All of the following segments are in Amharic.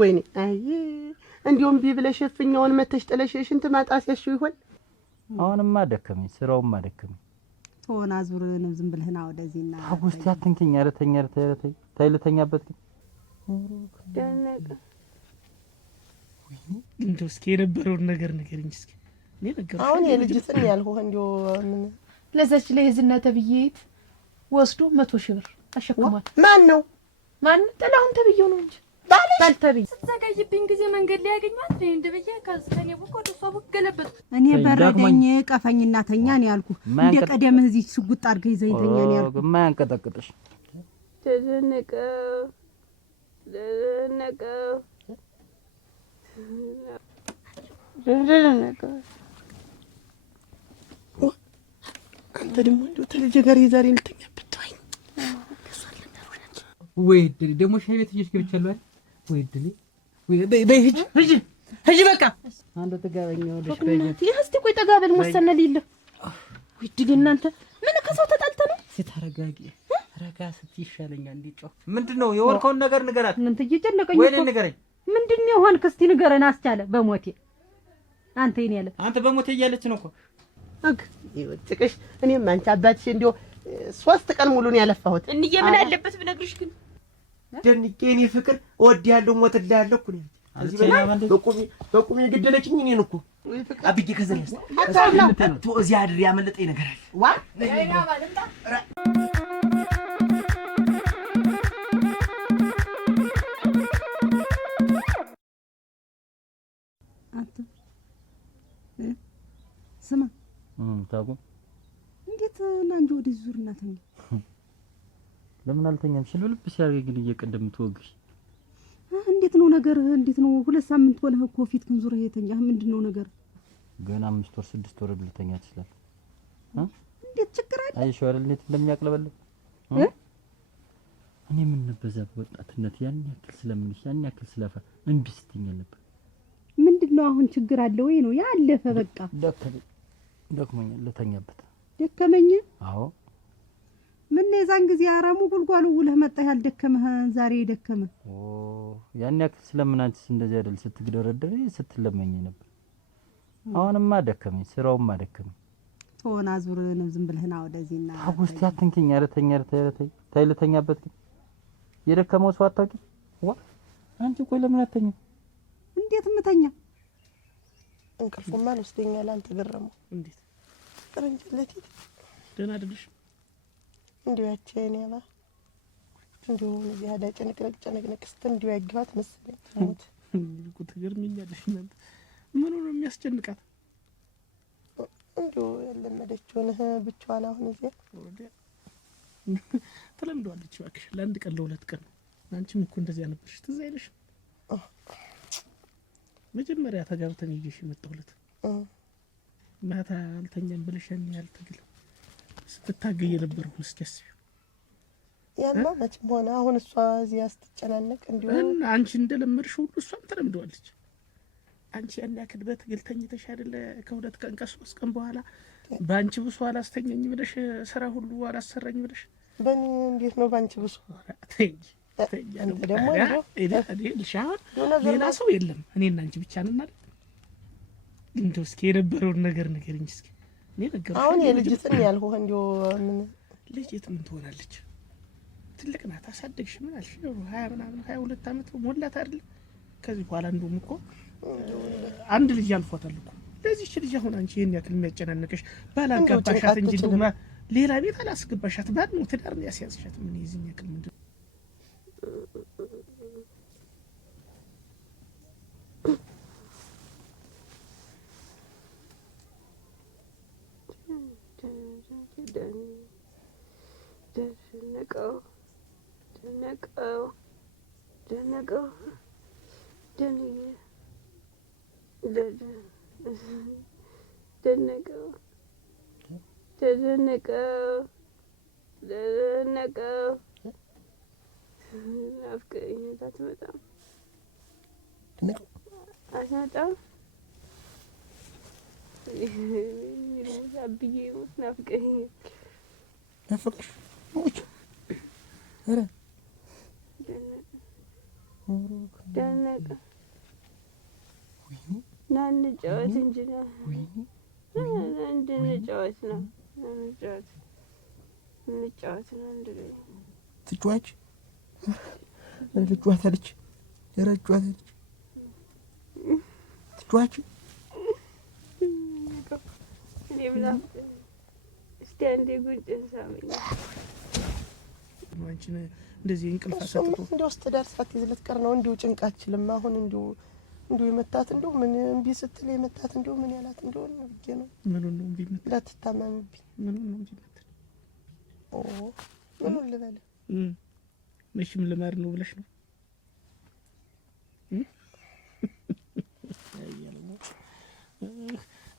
ወይኔ አይ እንዲሁም ቢብለሽ ፍኛውን መተሽ ጥለሽ ሽንት ማጣሲያሽው ይሆን አሁንማ ደከመኝ ስራውማ ደከመኝ ሆና ዙርንም ዝም ብለህና ወደዚህና አጉስቲ አትንከኝ አረተኛ ታይለተኛበት ደነቀ እንደው እስኪ የነበረውን ነገር ንገሪኝ እስኪ እኔ ነገር አሁን የልጅትን ያልሆነ እንደው ምን ለዛች ለህዝና ተብዬት ወስዶ 100,000 ብር አሸክሟል ማን ጥላሁን ተብዬው ነው እንጂ ባልተብይ ስትዘጋይብኝ ጊዜ መንገድ ላይ ያገኛት እንደበየ ከስተኔ ወቆ ሷ ወገለበት እኔ በረደኝ ቀፈኝና ተኛ ነው ያልኩ እንደ ቀደምህ እዚህ ስጉጥ አድርገህ ይዘኝተኛ ነው ያልኩ ማያንቀጠቅጥሽ ተዘነቀ አንተ ደግሞ እንደው ተልጅ ጋር ይዛሬ ልተኛበት ተወኝ ወይ ደግሞ ሻይ ቤት ይሽ ገብቻለሁ አይደል ወይ ድሊ ወይ በይ ሂጂ በቃ አንተ ተጋበኛው ወደሽ በይት ይህስቲ ቆይ ተጋበል መሰነልይለ ወይ ድሊ እናንተ ምን ከሰው ተጣልተ ነው ሲታረጋጊ ረጋ ስትይሻለኛ እንዲጮህ ምንድነው የወልከውን ነገር ንገራት ምን ትይጨነቀኝ ወይ ንገረኝ ምንድነው የሆንክ እስቲ ንገረን አስቻለ በሞቴ አንተ ይኔ ያለ አንተ በሞቴ እያለች ነው እኮ አክ ይወጥቅሽ እኔም አንቺ አባትሽ እንደው 3 ቀን ሙሉ ነው ያለፋሁት እንዬ ምን አለበት ብነግርሽ ግን ደንቄ እኔ ፍቅር እወድያለሁ ሞትልሃለሁ እኮ ነው እዚህ በቁሚ ግደለችኝ እኔን እኮ አብዬ ከዘለስ አታውላ እዚህ አድር ያመለጠኝ ነገር አለ ዋ ለኔ ባለምጣ አንተ ስማ ታጉ እንዴት ናንጆ ወደ ዙርና ተኛ ለምን አልተኛም ሽልብልብ ሲያርግ ግን እየቀደም ትወግሽ እንዴት ነው ነገር እንዴት ነው 2 ሳምንት ሆነህ እኮ ፊት ክንዙር የተኛ ምንድነው ነገር ገና 5 ወር 6 ወር ልተኛ ይችላል እንዴት ችግር አለ አይሽ ወር እንዴት እንደሚያቅለበል እኔ ምን ነበዛ በወጣትነት ያን ያክል ስለምንሽ ያን ያክል ስለፋ እንቢ ስትኝ ነበር ምንድነው አሁን ችግር አለ ወይ ነው ያለፈ በቃ ደክሞኛል ለተኛበት ደከመኝ አዎ ምን የዛን ጊዜ አራሙ ጉልጓሉ ውለህ መጣ ያልደከመህ ዛሬ ደከመ ያን ያክል ስለምን አንቺስ እንደዚህ አይደል ስትግደረደሪ ስትለመኝ ነበር አሁንማ ደከመኝ ስራውማ ደከመኝ ሆና ዙርንም ዝም ብለህና ወደዚህና አጉስቲ አትንከኝ አረተኛ ታይለተኛበት የደከመው ሰው አታውቂ ዋ አንቺ ቆይ ለምን አትተኛ እንዴት ምተኛ እንቅልፉማ ልወስደኛል አንተ ገረመው እንዴት ጥረንጀለቲ ደህና አይደልሽ እንዴ ያቺን ያላ እንዴው እዚህ አዳ ጨነቅነቅ ስትል እንዴው ያግባት መሰለኝ ሞት እኮ ትገርሚኛለሽ እናንተ ምን ነው የሚያስጨንቃት እንዴው ለመደችውን ብቻዋን አሁን እዚህ ተለምዷለች እባክሽ ለአንድ ቀን ለሁለት ቀን አንቺም እኮ እንደዚህ ነበርሽ ትዝ አይልሽ መጀመሪያ ተጋብተን ይዤሽ መጣሁለት ማታ አልተኛም ብለሽ ያን ያህል ትግል ስትታገይ የነበረው እስኪያስቢ ያንማ መቼም ሆነ አሁን እሷ እዚህ አስተጨናነቅ እንዲሁ አንቺ እንደለመድሽው እሷም ተለምደዋለች አንቺ ያን ያክል በትግል ተኝተሽ አይደለ ከሁለት ቀን ከሶስት ቀን በኋላ ባንቺ ብሶ አላስተኛኝ ብለሽ ስራ ሁሉ አላሰራኝ ብለሽ በእኔ እንዴት ነው ባንቺ ብሶ ተኝ ደግሞ ሌላ ሰው የለም እኔና አንቺ ብቻ ነን አይደል እንደው እስኪ የነበረውን ነገር ንገሪኝ እስኪ እኔ ነገርኩሽ አሁን የልጅትን ያልሆነ እንደው ምን ልጅት ምን ትሆናለች ትልቅ ናት አሳደግሽ ምን አልሽ 20 ምናምን 22 አመት ሞላት አይደል ከዚህ በኋላ እንደውም እኮ አንድ ልጅ አልፏታል እኮ ለዚህ ልጅ አሁን አንቺ የኛ ያክል የሚያጨናነቅሽ ባላጋባሻት እንጂ እንደውም ሌላ ቤት አላስገባሻት ባል ነው ትዳር ነው ያስያዝሻት ምን ይዝኛ ያክል ምንድን ናፍቀኝ አትመጣም አትመጣም አብዬ ናፍቀኝ ናፍቀሽ ሞች ኧረ ደነቀ ናን ጫወት እንጂ ነው እንድንጫወት ነው እንጫወት ነው እንዴ ትጫወች ልጫወታለች ልጫወታለች ትጫወች ሊብላ እስቲ አንዴ ጉንጭን ሳመኝ አንቺ እንደዚህ እንቅልፍ አሰጥቶ እንደው ስትደርሳት ይዝለት ቀር ነው እንደው ጭንቃችልም አሁን እንደው የመታት እንደው ምን እምቢ ስትል የመታት እንደው ምን ያላት እንደው ብዬ ነው ምን ነው እምቢ መታት እንዳትታመምብኝ ምን ነው እምቢ መታት ምን ልበል መቼም ልማር ነው ብለሽ ነው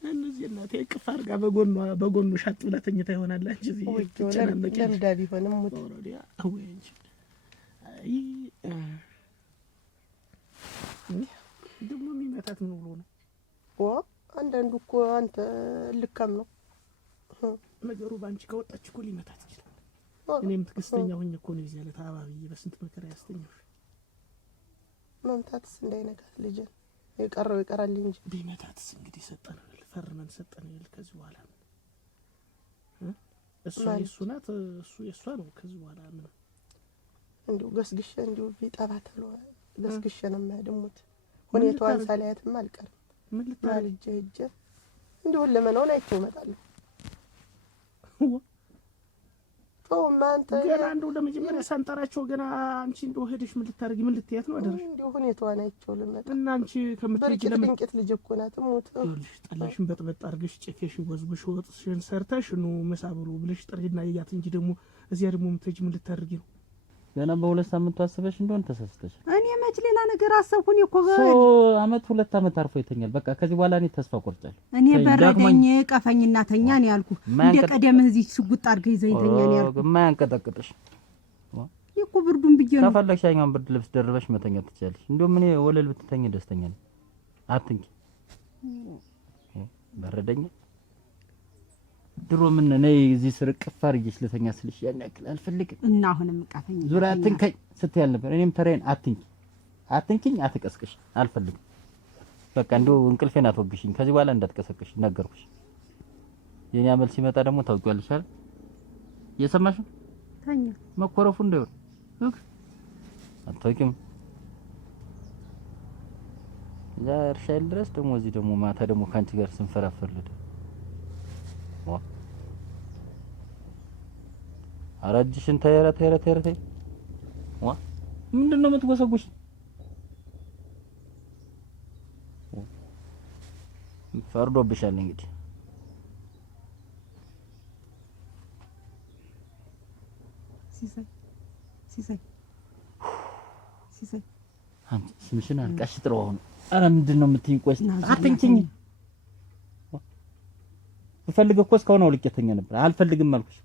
እነዚህ እናቴ ቅፍ አድርጋ በጎኑ ሻጥ ብላ ተኝታ ይሆናል አንቺ እዚህ ተጨናነቂ ለምዳ ቢሆንም ሙት ወራዲያ አወይ እንጂ ደግሞ የሚመታት ምን ብሎ ነው አንዳንዱ እኮ አንተ ልካም ነው ነገሩ ባንቺ ከወጣች እኮ ሊመታት ይችላል እኔም ትክስተኛ ሆኜ እኮ ነው እዚህ ያለ አባብዬ በስንት መከራ ያስተኛው መምታትስ እንዳይነካት ልጅ የቀረው ይቀራል እንጂ ቢመታትስ እንግዲህ ሰጠን ፈርመን ሰጠን ይል ከዚህ በኋላ እሱ ናት እሱ የሷ ነው ከዚህ በኋላ ምን እንደው ገስግሽ እንደው ቢጠባት ነው ገስግሽ ነው የማያደሙት ሁኔታዋን ሳላያትም አልቀርም ምን ልታረጅ ሄጄ እንደው ለመናውን አይቼው እመጣለሁ ማንተ ገና እንደው ለመጀመሪያ ሳንጠራቸው ገና አንቺ እንደው ሄደሽ ምን ልታረጊ ምን ልትያት ነው አደረሽ እንደው ሁኔታዋን አይቼው ልመጣ እና አንቺ ከምትሄጂ ለምን ጥንቅት ልጅ እኮ ናት ሞት ጠላሽን በጥበጥ አድርገሽ ጨፌሽን ወዝብሽ ወጥሽን ሰርተሽ ነው መሳ ብሎ ብለሽ ጥሪና ያያት እንጂ ደግሞ እዚያ ደግሞ የምትሄጂ ምን ልታርጊ ነው ገና በሁለት ሳምንት አስበሽ እንደሆነ ተሳስተሽ እኔ መች ሌላ ነገር አሰብኩኝ እኮ አመት 2 አመት አርፎ ይተኛል በቃ ከዚህ በኋላ እኔ ተስፋ ቆርጫለሁ እኔ በረደኝ ቀፈኝና ተኛ ነው ያልኩ እንደ ቀደምህ እዚህ ሽጉጥ አድርገህ ይዘኝ ተኛ ነው ያልኩ ማያንቀጠቅጥሽ ይኮ ብርዱን ብዬ ነው ከፈለግሽ ያኛውን ብርድ ልብስ ደርበሽ መተኛ ትችያለሽ እንደውም እኔ ወለል ብትተኝ ደስተኛ ነኝ አትንኪ በረደኝ ድሮ ምን ነይ እዚህ ስር ቅፋር ይሽ ለተኛ ስልሽ ያን ያክል አልፈልግም እና አሁንም ቀፈኝ ዙራ አትንከኝ ስትያል ነበር እኔም ተሬን አትንኪኝ አትቀስቅሽ አልፈልግም በቃ እንደው እንቅልፌን አትወግሽኝ ከዚህ በኋላ እንዳትቀሰቅሽ ነገርኩሽ የኛ መልስ ሲመጣ ደግሞ ታውቂዋለሽ አይደል እየሰማሽ ተኛ መኮረፉ እንደው አትወቂም ዛርሻል ድረስ ደግሞ እዚህ ደግሞ ማታ ደግሞ ካንቺ ጋር ስንፈራፈር ልደ አራጅሽን ተየረ ምንድነው የምትጎሰጉሽ ፈርዶብሻል እንግዲህ ሲሳይ አንቺ ስምሽን አልቃሽ ጥረው አሁን አረ ምንድነው የምትይኝ ቆይ አትንኪኝ ብፈልግ እኮ እስካሁን አውልቄተኛ ነበር አልፈልግም አልኩሽ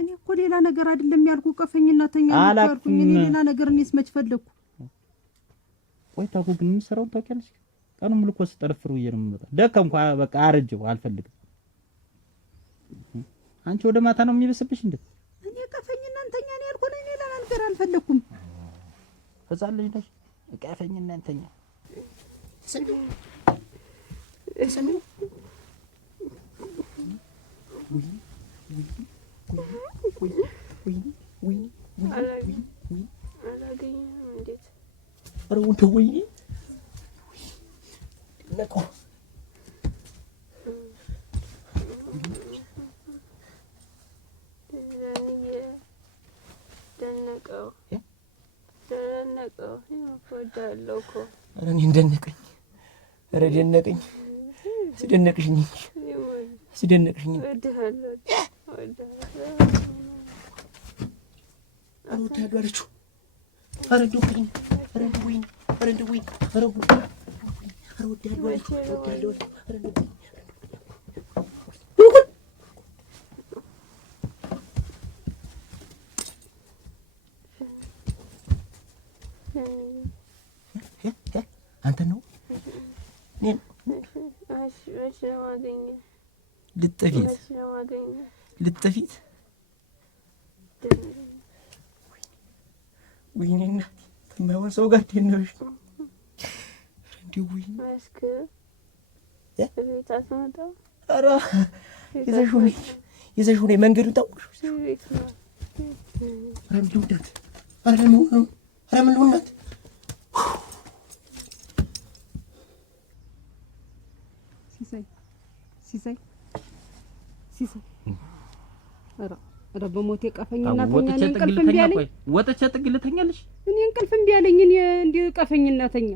እኔ እኮ ሌላ ነገር አይደለም ያልኩ ቀፈኝና ተኛ ነበር እኔ ሌላ ነገር እኔስ መች ፈለኩ ወይ ታውቁ ግን ምሰራው ታውቂያለሽ ቀኑ ሙሉ እኮ ስጠረፍሩ ነው የምመጣው ደከምኩ በቃ አረጀው አልፈልግም አንቺ ወደ ማታ ነው የሚበስብሽ እንዴ እኔ ቀፈኝና ተኛ ነው ያልኩ እኔ ሌላ ነገር አልፈለኩም ህፃን ልጅ ነሽ ቀፈኝና ተኛ ሰሚ ደነቀኝ ሲደነቅሽኝ አውታጋለች አንተ ነው ነን ልጥፊት ወይኔ እናቴ የማይሆን ሰው ጋር ትነሽ እንዲውይ ማስክ ቤት አስመጣው። ኧረ ይዘሽው ነይ መንገዱን ታውቁሽ ቤት ነው። ኧረ ምን ልውዳት? ኧረ ምን ልውዳት? ሲሳይ ኧረ በሞቴ ቀፈኝና ተኛ። እኔ እንቅልፍ እምቢ አለኝ። ወጥቼ ጥግ ልተኛለሽ? እኔ እንቅልፍ እምቢ አለኝ። እኔ እንዲህ ቀፈኝና ተኛ።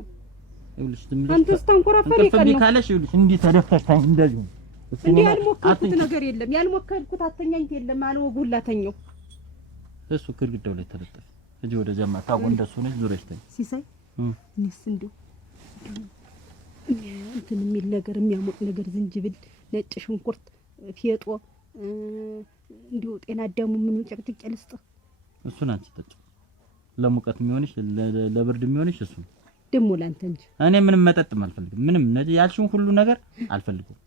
ይኸውልሽ አንተስ ታንኮራፈር ይቀር ነው ካለሽ ይኸውልሽ እንዲህ ተደፍተሽ ታኝ እንደዚህ እንዲህ ያልሞከርኩት ነገር የለም። ያልሞከርኩት አተኛኝ የለም። አልወጉላተኛው እሱ ግድግዳው ላይ ተለጠፈ። እጂ ወደዚያማ ታው እንደሱ ነሽ ዙረሽ ተኝ። ሲሳይ እኔስ እንደው እንትን የሚል ነገር የሚያሞቅ ነገር ዝንጅብል፣ ነጭ ሽንኩርት፣ ፌጦ እንዲሁ ጤና አዳሙ ምን ጨቅጭቅ ልስጥ። እሱን አንቺ ጠጪ። ለሙቀት የሚሆንሽ ለብርድ የሚሆንሽ እሱ ደሞ ላንተ እንጂ እኔ ምንም መጠጥም አልፈልግም። ምንም ያልሽውን ሁሉ ነገር አልፈልግም።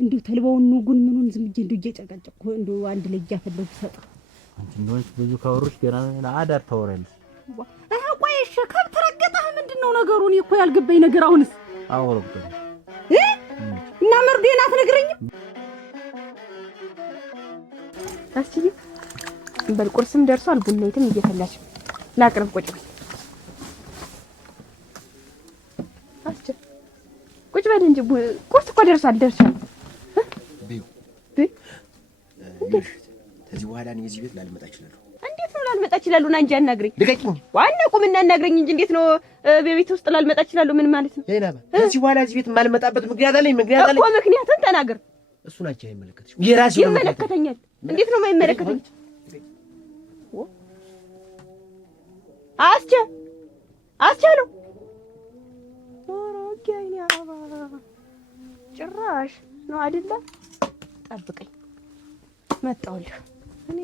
እንዲሁ ተልባውን ኑጉን ምኑን ዝም ብዬ እንዲሁ እየጨቀጨቅኩ እንዲሁ አንድ ላይ እያፈለኩ ሰጣ። አንቺ እንደሆነች ብዙ ካወሩሽ ገና ለአዳር ታወራለሽ። ቆይ እሺ ከብት ረገጠህ ምንድነው ነገሩ? እኔ እኮ ያልገባኝ ነገር አሁንስ አወራብኝ እና መርዴን አትነግረኝም? አስቺ በል ቁርስም ደርሷል። ቡናይትም እየፈላች ላቅርብ። ቁጭ በል አስቺ ቁጭ በል እንጂ ቁርስ እኮ ደርሷል። ከዚህ በኋላ እኔ እዚህ ቤት ላልመጣ እችላለሁ። እንዴት ነው ላልመጣ እችላለሁ? ና እንጂ አናግረኝ። ልቀቂኝ። ዋና ቁምና አናግረኝ እንጂ እንዴት ነው በቤት ውስጥ ላልመጣ እችላለሁ? ምን ማለት ነው? ሌላ ከዚህ በኋላ እዚህ ቤት የማልመጣበት ምክንያት አለኝ። እኮ ምክንያቱን ተናገር። እሱን አንቺ አይመለከትሽም። የራሴ ነው። ይመለከተኛል። እንዴት ነው የማይመለከተኝ? አስቻለው ወራጃኛ ጭራሽ ነው አይደለ? ጠብቀኝ መጣሁልህ። እኔ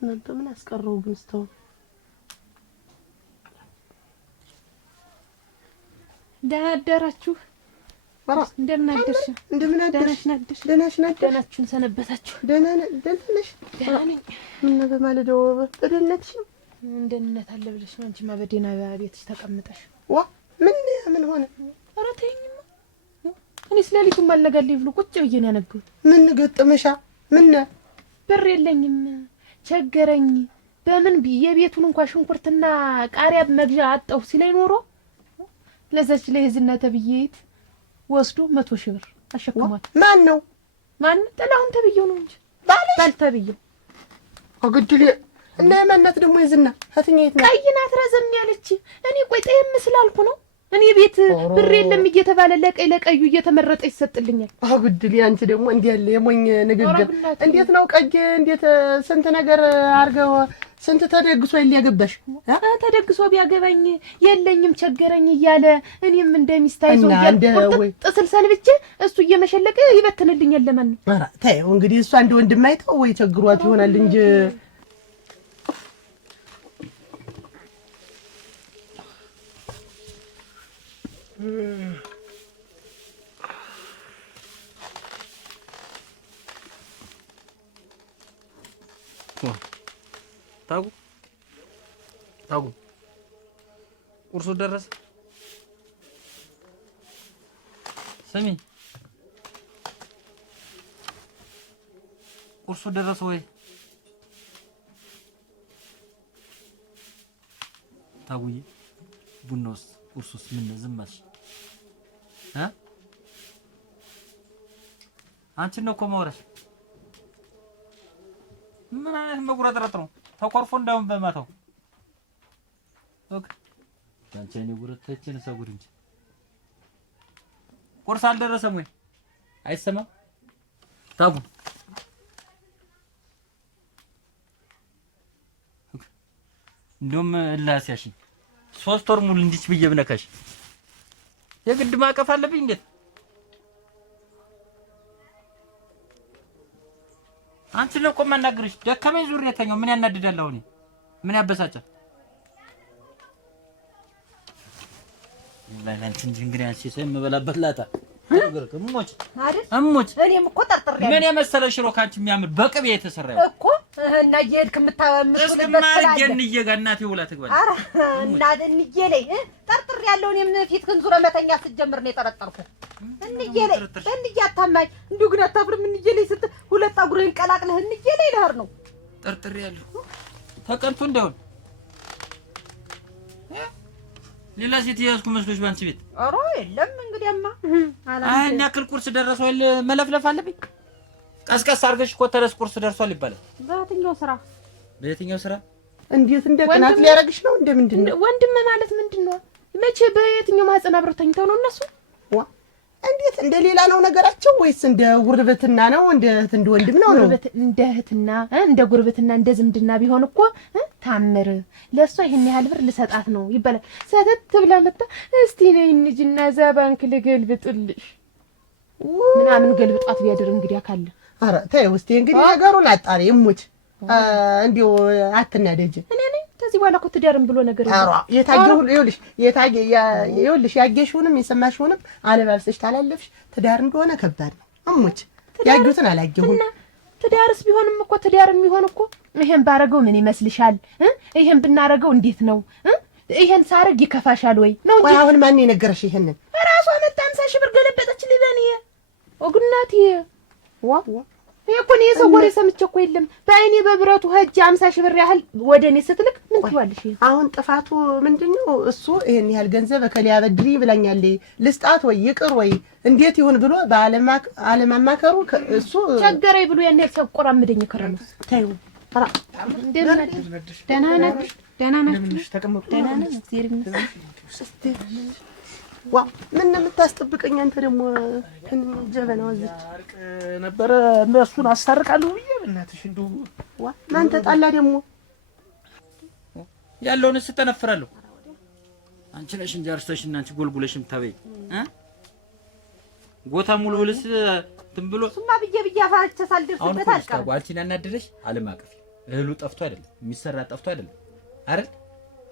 እናንተ ምን አስቀረው ግን ስታው ደህና አደራችሁ? እንደምን አደርሽ? እንደምን አደርሽ? ደህናችሁን ሰነበታችሁ? ደህና ነሽ? ደህና ነኝ። ምን በማለዳው በደህንነትሽ ነው? እንደነት አለ ብለሽ ነው አንቺማ በደህና ቤትሽ ተቀምጠሽ። ዋ ምን ሆነ? ኧረ ተይኝማ። እኔስ ሌሊቱን ባልነጋልኝ ብሎ ቁጭ ብዬ ነው ያነገሩት። ምን ገጠመሻ? ምን ብር የለኝም ቸገረኝ። በምን የቤቱን እንኳን ሽንኩርትና ቃሪያ መግዣ አጣሁ ሲለኝ ኖሮ ለዛች ለህዝና ተብዬት ወስዶ 100 ሺህ ብር አሸክሟት። ማን ነው? ጥላሁን ተብዬው ነው እንጂ ባል ተብዬው አግድል እና የማናት ደግሞ ይዝና አትኛይት ነው ቀይ ናት ረዘም ያለች። እኔ ቆይ ጠየም ስላልኩ ነው። እኔ ቤት ብር የለም እየተባለ ለቀዩ እየተመረጠ ይሰጥልኛል። አግድል አንቺ ደግሞ እንዴ ያለ የሞኝ ንግግር እንዴት ነው? ቀይ እንዴት ስንት ነገር አርገው ስንት ተደግሶ ይያገባሽ? ተደግሶ ቢያገባኝ የለኝም ቸገረኝ እያለ እኔም እንደሚስታይዞ ጥስልሰል ብቻ እሱ እየመሸለቀ ይበትንልኛል። ለማን ነው? ኧረ ተይው እንግዲህ እሷ እንደ ወንድም አይተው ወይ ቸግሯት ይሆናል እንጂ ታጉ ቁርሱ ደረሰ? ስሚ ቁርሱ ደረሰ ወይ? ታጉዬ ቡናውስ ቁርሱስ ምን ዝም አልሽ? አንቺን ነው እኮ ማውራሽ። ምን አይነት መጉረጥረጥ ነው? ተቆርፎ እንዳውም በማታው ኦኬ አንቺ ጉረተችን ሰጉር እንጂ ቁርስ አልደረሰም ወይ? አይሰማም ታጉ እንደውም እላሲያሽ 3 ወር ሙሉ እንዲች ብዬ ብነካሽ የግድ ማቀፍ አለብኝ። እንዴት አንቺ ነው እኮ የማናግርሽ። ደከመኝ ዙሪያተኛው ምን ያናድዳል? አሁን ምን ያበሳጫል? ለአንቺ እንጂ እንግዲህ አንቺ የምበላበት ላታ እሞች አይደል እሞች እኔም እኮ ጠርጥሬያለሁ። ምን የመሰለ ሽሮ ካንቺ የሚያምር በቅቤ የተሰራ እኮ እና እየሄድክ እስኪ ማርጀን እየጋ እናቴ ውላ ትግባል። ኧረ እና እንዬ ላይ ጠርጥሬያለሁ። እኔም ፊትህን ዙረ መተኛ ስትጀምር ነው የጠረጠርኩህ። እንዬ ላይ እንዬ አታማኝ እንዲሁ ግን አታፍርም? እንዬ ላይ ስትል ሁለት ጠጉርህን ቀላቅለህ እንዬ ላይ ልሄድ ነው ጠርጥሬያለሁ። ተቀንቶ እንደሆነ ሌላ ሴት ያዝኩ መስሎሽ ባንቺ ቤት? ኧረ የለም እንግዲያማ አይ ያክል ቁርስ ደረሰዋል መለፍለፍ አለብኝ። ቀስቀስ አድርገሽ እኮ ተረስ ቁርስ ደርሷል ይባላል። በየትኛው ስራ እንዴት እንደ ቅናት ሊያረግሽ ነው? እንደምንድን ነው ወንድም ማለት ምንድን ነው? መቼ በየትኛው ማህፀን አብረው ተኝተው ነው እነሱ? እንዴት እንደ ሌላ ነው ነገራቸው ወይስ እንደ ጉርብትና ነው? እንደ ወንድም ነው? እንደ እህትና እንደ ጉርብትና እንደ ዝምድና ቢሆን እኮ ታምር ለሷ ይሄን ያህል ብር ልሰጣት ነው ይባላል። ሰተት ብላ መጣ እስቲ ነይ እንጂና እዛ ባንክ ልገልብጥልሽ ምናምን ገልብጧት ቢያድር እንግዲህ አካለ ኧረ ተይው እስቲ እንግዲህ ነገሩን አጣሪ እሙች እንዲው አትናደጂ። እኔ ነኝ ከዚህ በኋላ እኮ ትዳርም ብሎ ነገር ኧረ የታየው ይኸውልሽ ያጌሽውንም የሰማሽውንም አለባብሰሽ ታላለፍሽ ትዳር እንደሆነ ከባድ ነው እሙች። ያዩትን አላየሁም። ትዳርስ ቢሆንም እኮ ትዳር የሚሆን እኮ ይሄን ባረገው ምን ይመስልሻል? ይሄን ብናረገው እንዴት ነው? ይሄን ሳረግ ይከፋሻል ወይ ነው እንጂ። አሁን ማን የነገረሽ ይሄንን? ራሷ መጣ 50 ሺህ ብር ገለበጠችልኝ በኔ ወግናቴ ይሄ እኮ ነው የሰው ወሬ ሰምቼ እኮ የለም በአይኔ በብረቱ ሄጄ 50 ሺህ ብር ያህል ወደኔ ስትልክ ምን ትይዋለሽ? አሁን ጥፋቱ ምንድነው? እሱ ይሄን ያህል ገንዘብ ከሊያ በድሪ ብላኛለች ልስጣት ወይ ይቅር ወይ እንዴት ይሁን ብሎ ባለማማከሩ እሱ ቸገረኝ ብሎ ያን ያህል ሲያቆራምደኝ ከረመ። ታዩ አራ ደህና ነሽ? ተቀመጡ። ደህና ነሽ? እግዚአብሔር ይመስገን። ዋ ምን የምታስጠብቀኝ አንተ ደግሞ ጀበናው እዚህ ነበረ እነሱን አስታርቃለሁ ብዬ እናትሽ እንደው ዋ ማን ተጣላ ደግሞ ያለውን ስተነፍራለሁ። አንቺ ነሽ እንጂ አርስተሽና አንቺ ጎልጉለሽም ታበይ ጎታ ሙሉ ብልስ ትምብሎ ስማ ብዬ አፋርቼ ሳልደርስበት አልቀርም። አንቺን ያናደደሽ ዓለም አቀፍ እህሉ ጠፍቶ አይደለም የሚሰራ ጠፍቶ አይደለም አይደል?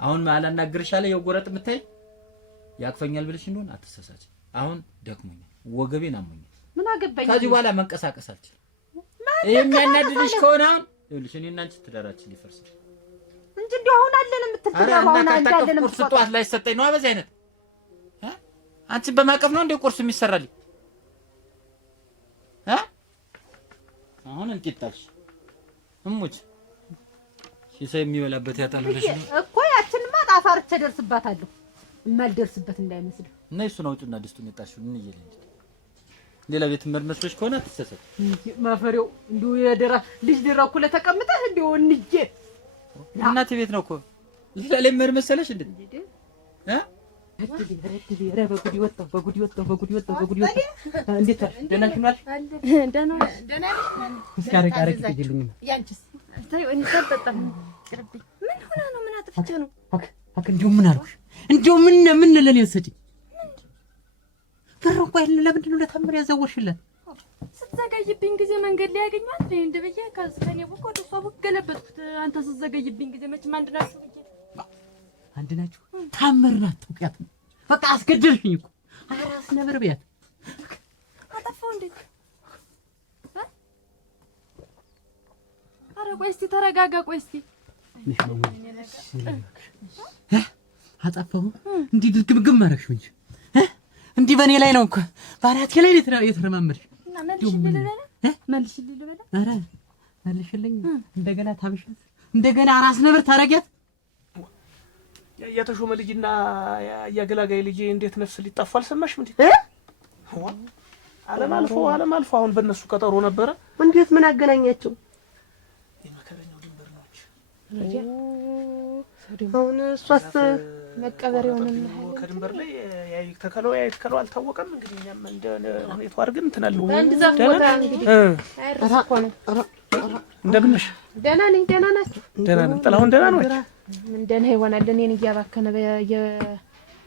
አሁን አላናግርሽ አለ የጎረጥ የምታይ ያክፈኛል ብለሽ እንደሆነ አትሰሳች። አሁን ደክሞኛል፣ ወገቤን አሞኛል። ምን አገባኝ? ከዚህ በኋላ መንቀሳቀስ አልችልም። የሚያናድድሽ ከሆነ አሁን ይኸውልሽ እኔና አንቺ ትዳራችን ሊፈርስ እንጂ እንደው አሁን አለን የምትልተዳው አሁን አለን ቁርስ ጠዋት ላይ ሰጠኝ ነው በዚህ አይነት አንቺ በማቀፍ ነው እንደ ቁርስ የሚሰራልኝ አሁን እንጥጣሽ እሙች ሲሳይ የሚበላበት ያጣልልሽ እኮ ያችንማ ጣፋርቼ ደርስባታለሁ። የማልደርስበት እንዳይመስል እና እሱን አውጪና ድስቱን የጣሽው ምን ይየለኝ ሌላ ቤት መርመስሎሽ ከሆነ አትሰሰት ማፈሪው እንዲሁ የደራ ልጅ ደራኩ ለተቀምጠህ እንዲሁ እንጄ እናቴ ቤት ነው እኮ ሌላ ላይ መርመሰለሽ እንዴ በጉዲ ወጣው እንዴት ደህና ሽናል? ደህና እስካረ ቃረ ትግልኝ ያንቺስ ታዩ እኔ ተጠጣም ቅርብኝ ምን ሆነ ነው? ምን አጥፍቼ ነው? እንደው ምን አልኩሽ? እንደው ምን ለኔ ሰጪ ብር እንኳን ለምንድን ነው ለታምር ያዘወርሽለት? ስትዘገይብኝ ጊዜ መንገድ ላይ ያገኛት እንደበየ ከሰኔ ወቆ ደፋው ገለበጥኩት። አንተ ስትዘገይብኝ ጊዜ መቼም አንድ ናችሁ አንድ ናችሁ። ታምር ናት ተውቂያት በቃ አስገደልሽኝ እኮ አራስ ነበር ቢያት አጠፋው እንዴ? አረ ቆይ እስቲ ተረጋጋ። ቆይ እስቲ አጠፋው እንዲህ ድግምግም ማረግሽው እንጂ እንዲህ በኔ ላይ ነው እኮ ባራቴ ላይ የተረማመድሽ እና መልሽልኝ ልበላ አረ መልሽልኝ እንደገና ታብሽት እንደገና አራስ ነበር ታረጊያት የተሾመ ልጅና ያገላጋይ ልጅ እንዴት ነፍስ ሊጣፋ አልሰማሽም እንዴ? ዓለም አልፎ አሁን በእነሱ ቀጠሮ ነበረ። እንዴት ምን አገናኛቸው? የመከረኛው ድንበር ነች። አሁን እሷስ መቀበሪያውንም ከድንበር ላይ ያይተከለው አልታወቀም። እንግዲህ እኛም እንደ ሁኔታው አድርገን እንትን አለው አንድ ዛፍ ቦታ እንግዲህ አይረሳ እኮ ነው። እንደምን ነሽ? ደህና ነኝ። ደህና ናችሁ? ደህና ነን። ጥላሁን ደህና ነው? ምን ደህና ይሆናል? እኔን እያባከነ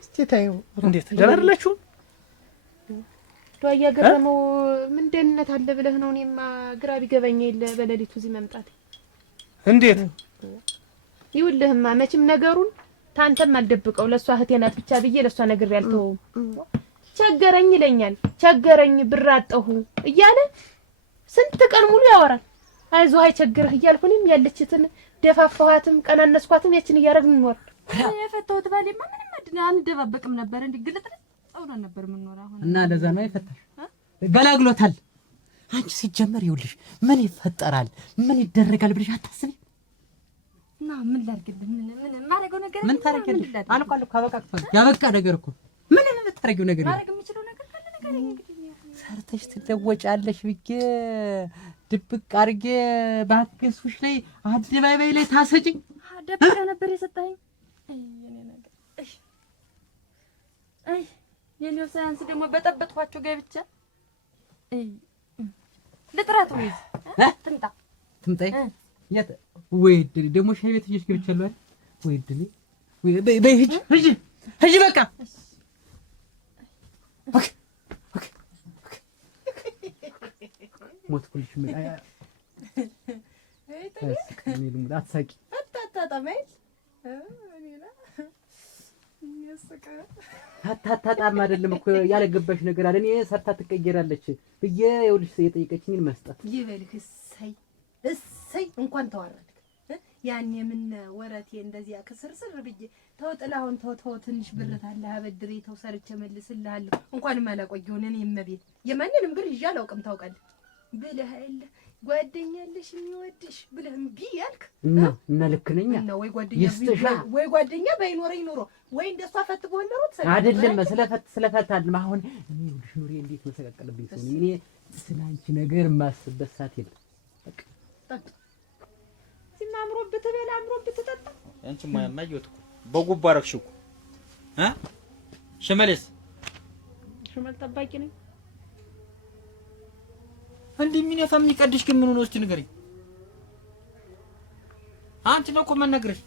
እስቲ ታዩ እንዴት ደህና አይደላችሁ? ዶ እያገረመው ምን ደህንነት አለ ብለህ ነው? እኔማ ግራ ቢገባኝ የለ በሌሊቱ እዚህ መምጣት እንዴት ይውልህማ መቼም ነገሩን ታንተም አልደብቀው ለሷ እህቴ ናት ብቻ ብዬ ለሷ ነገር ያልተው ቸገረኝ ይለኛል። ቸገረኝ ብር አጣሁ እያለ ስንት ቀን ሙሉ ያወራል። አይዞህ አይቸግርህ እያልኩኝም ያለችትን ደፋፋኋትም ቀናነስኳትም ያችን እያረግን እንኖር። የፈታሁት ባሌማ ምንም አንደባበቅም ነበር እንዴ ግልጥልጥ አውራን ነበር ምን ኖር አሁን እና ለዛ ነው የፈታሽ ገላግሎታል። አንቺ ሲጀመር ይኸውልሽ ምን ይፈጠራል ምን ይደረጋል ብለሽ አታስቢ። እና ምን ላድርግልህ ምን ማረገው ነገር ምን ታረጋለሽ? አልኳል እኮ አበቃ ያበቃ ነገር እኮ ምን የምታረጊው ነገር ማረግ የምችለው ነገር ካለ ነገር እንግዲህ ሰርተሽ ትለወጫለሽ ብዬ ድብቅ አድርጌ ባክሱሽ ላይ አደባባይ ላይ ታሰጪኝ ደብቀ ነበር የሰጣኝ የኔ ነገር አይ የኔው ሳይንስ ደግሞ በጠበጥኳቸው ገብቻ ልጥራት ወይ ትምጣ የት ወይ ደግሞ ሻይ ቤት ይሽ ገብቻለሁ አይደል ወይ ድል ወይ በይ ሂጂ በቃ ኦኬ ሞትኩልሽ ምን አይ ከኔ ልሙድ አትሳቂ አታጣጣመኝ ታጣጣም አይደለም እኮ ያለገባሽ ነገር አለ። እኔ ሰርታ ትቀየራለች ብዬ ይኸውልሽ የጠየቀችኝን መስጠት ይበልክ እሰይ እንኳን ተዋረድክ። ያኔ ምን ወረቴ እንደዚያ ከስርስር ብዬ ተውጥላውን ተው ትንሽ ብር ታለህ አበድሬ ተው ሰርቼ መልስልሃለሁ። እንኳን ማላቆየውን እኔ እመቤት የማንንም ብር ይዤ አላውቅም ታውቃለህ ብለህ አይደል ጓደኛለሽ የሚወድሽ ብለህ እምቢ ያልክ እና ልክ ነኝ እና ወይ ጓደኛ ባይኖረኝ ኑሮ ወይ እንደሷ ፈትቦ እንደው አይደለም ስለፈታል አሁን እኔ ይኸውልሽ ኑሪ እንዴት መሰቀቀልብኝ ሰው እኔ ስላንቺ ነገር ማስበስ ሰዓት የለም በቃ ሲማምሮብት በላ አምሮብት ተጠጣ አንቺ ማያማ ይወጥኩ በጉባ አረክሽው ሽመልስ ሽመል ጠባቂ ነኝ እንዴ ምን የሚቀድሽ ግን ምን ነው እስቲ ንገሪኝ። አንቺ ነው እኮ መነግርሽ።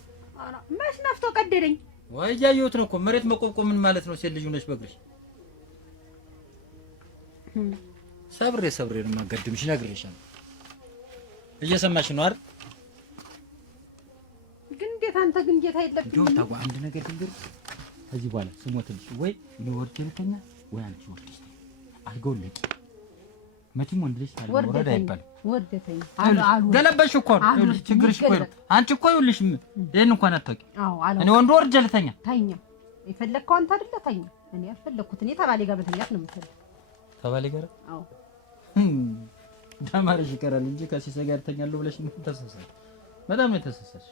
አራ ማሽ ናፍቶ ቀደደኝ ወይ ያየሁት ነው እኮ መሬት መቆቆም ምን ማለት ነው? ሴት ልጅ ሆነሽ በግርሽ ሰብሬ ነው ማገድምሽ ነግሬሻለሁ። እየሰማሽ ነው አይደል? ግን እንዴት አንተ ግን እንዴት አይለብኝ ጆታ ታጓ አንድ ነገር ግን ከዚህ በኋላ ስሞትልሽ ወይ ለወርደልተኛ ወይ አንቺ ወርደሽ አልገውልኝ መቼም ወንድ ልጅ ታዲያ ወረደ አይባልም። ወርደተኝ አሉ ገለበሽ እኮ ነው ችግርሽ እኮ ነው። አንቺ እኮ ይኸውልሽ ይሄን እንኳን አታውቂ። አዎ አሉ እኔ ወንድ ወርጀልተኛ ታኛ የፈለከው አንተ አይደለ ታኛ እኔ ያልፈለኩት እኔ ተባሌ ጋር በተኛት ነው የምትፈልግ ተባሌ ጋር አዎ ዳማርሽ ይቀራል እንጂ ከሲሰ ጋር ተኛለሁ ብለሽ ምን ተሰሰሽ? በጣም ነው ተሰሰሽ።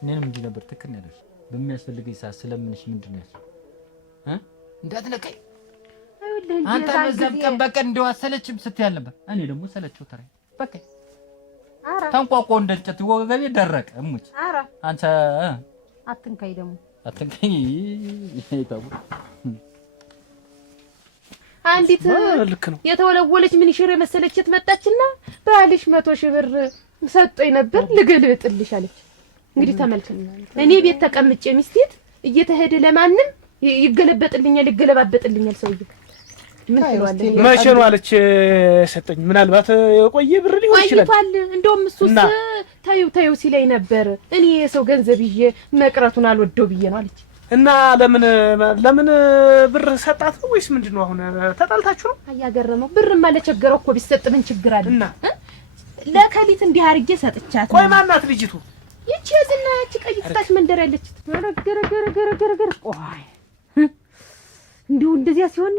እኔንም እንዲህ ነበር ትክክል ያለሽ በሚያስፈልገኝ ሰዓት ስለምንሽ ምንድን ነው ያልሽው? እንዳትነቀኝ አንተ በዛም ቀን እንደው አሰለችም ስትይ አልነበር? እኔ ደግሞ ሰለቸው ተራይ በቃ አራ ተንቋቆ እንደ እንጨት ወገቤ ደረቀ እሙች አራ አንተ አትንካይ ደግሞ አትንካይ ይታው አንዲት የተወለወለች ምን ይሽር የመሰለችት መጣችና ባልሽ 100,000 ብር ሰጠኝ ነበር ልገልብጥልሽ አለች። እንግዲህ ተመልከኝ እኔ ቤት ተቀምጬ ሚስቴት እየተሄደ ለማንም ይገለበጥልኛል ሰውዬ ምን ትሏለህ? መቼ ነው አለች ሰጠኝ። ምናልባት የቆየ ብር ሊሆን ይችላል። አይቷል እንደውም እሱስ ታዩ ሲለኝ ነበር። እኔ የሰው ገንዘብ ይዤ መቅረቱን አልወደው ብዬ ነው አለች። እና ለምን ብር ሰጣት ነው ወይስ ምንድነው? አሁን ተጣልታችሁ ነው? አያገረመው ብርማ ለቸገረው እኮ ቢሰጥ ምን ችግር አለ? እና ለከሊት እንዲህ አርጌ ሰጥቻት። ቆይ ማናት ልጅቱ? ይቺ ዝና ያቺ ቀይ ፍታሽ መንደር ያለች ገረገረ ቆይ እንዲሁ እንደዚያ ሲሆን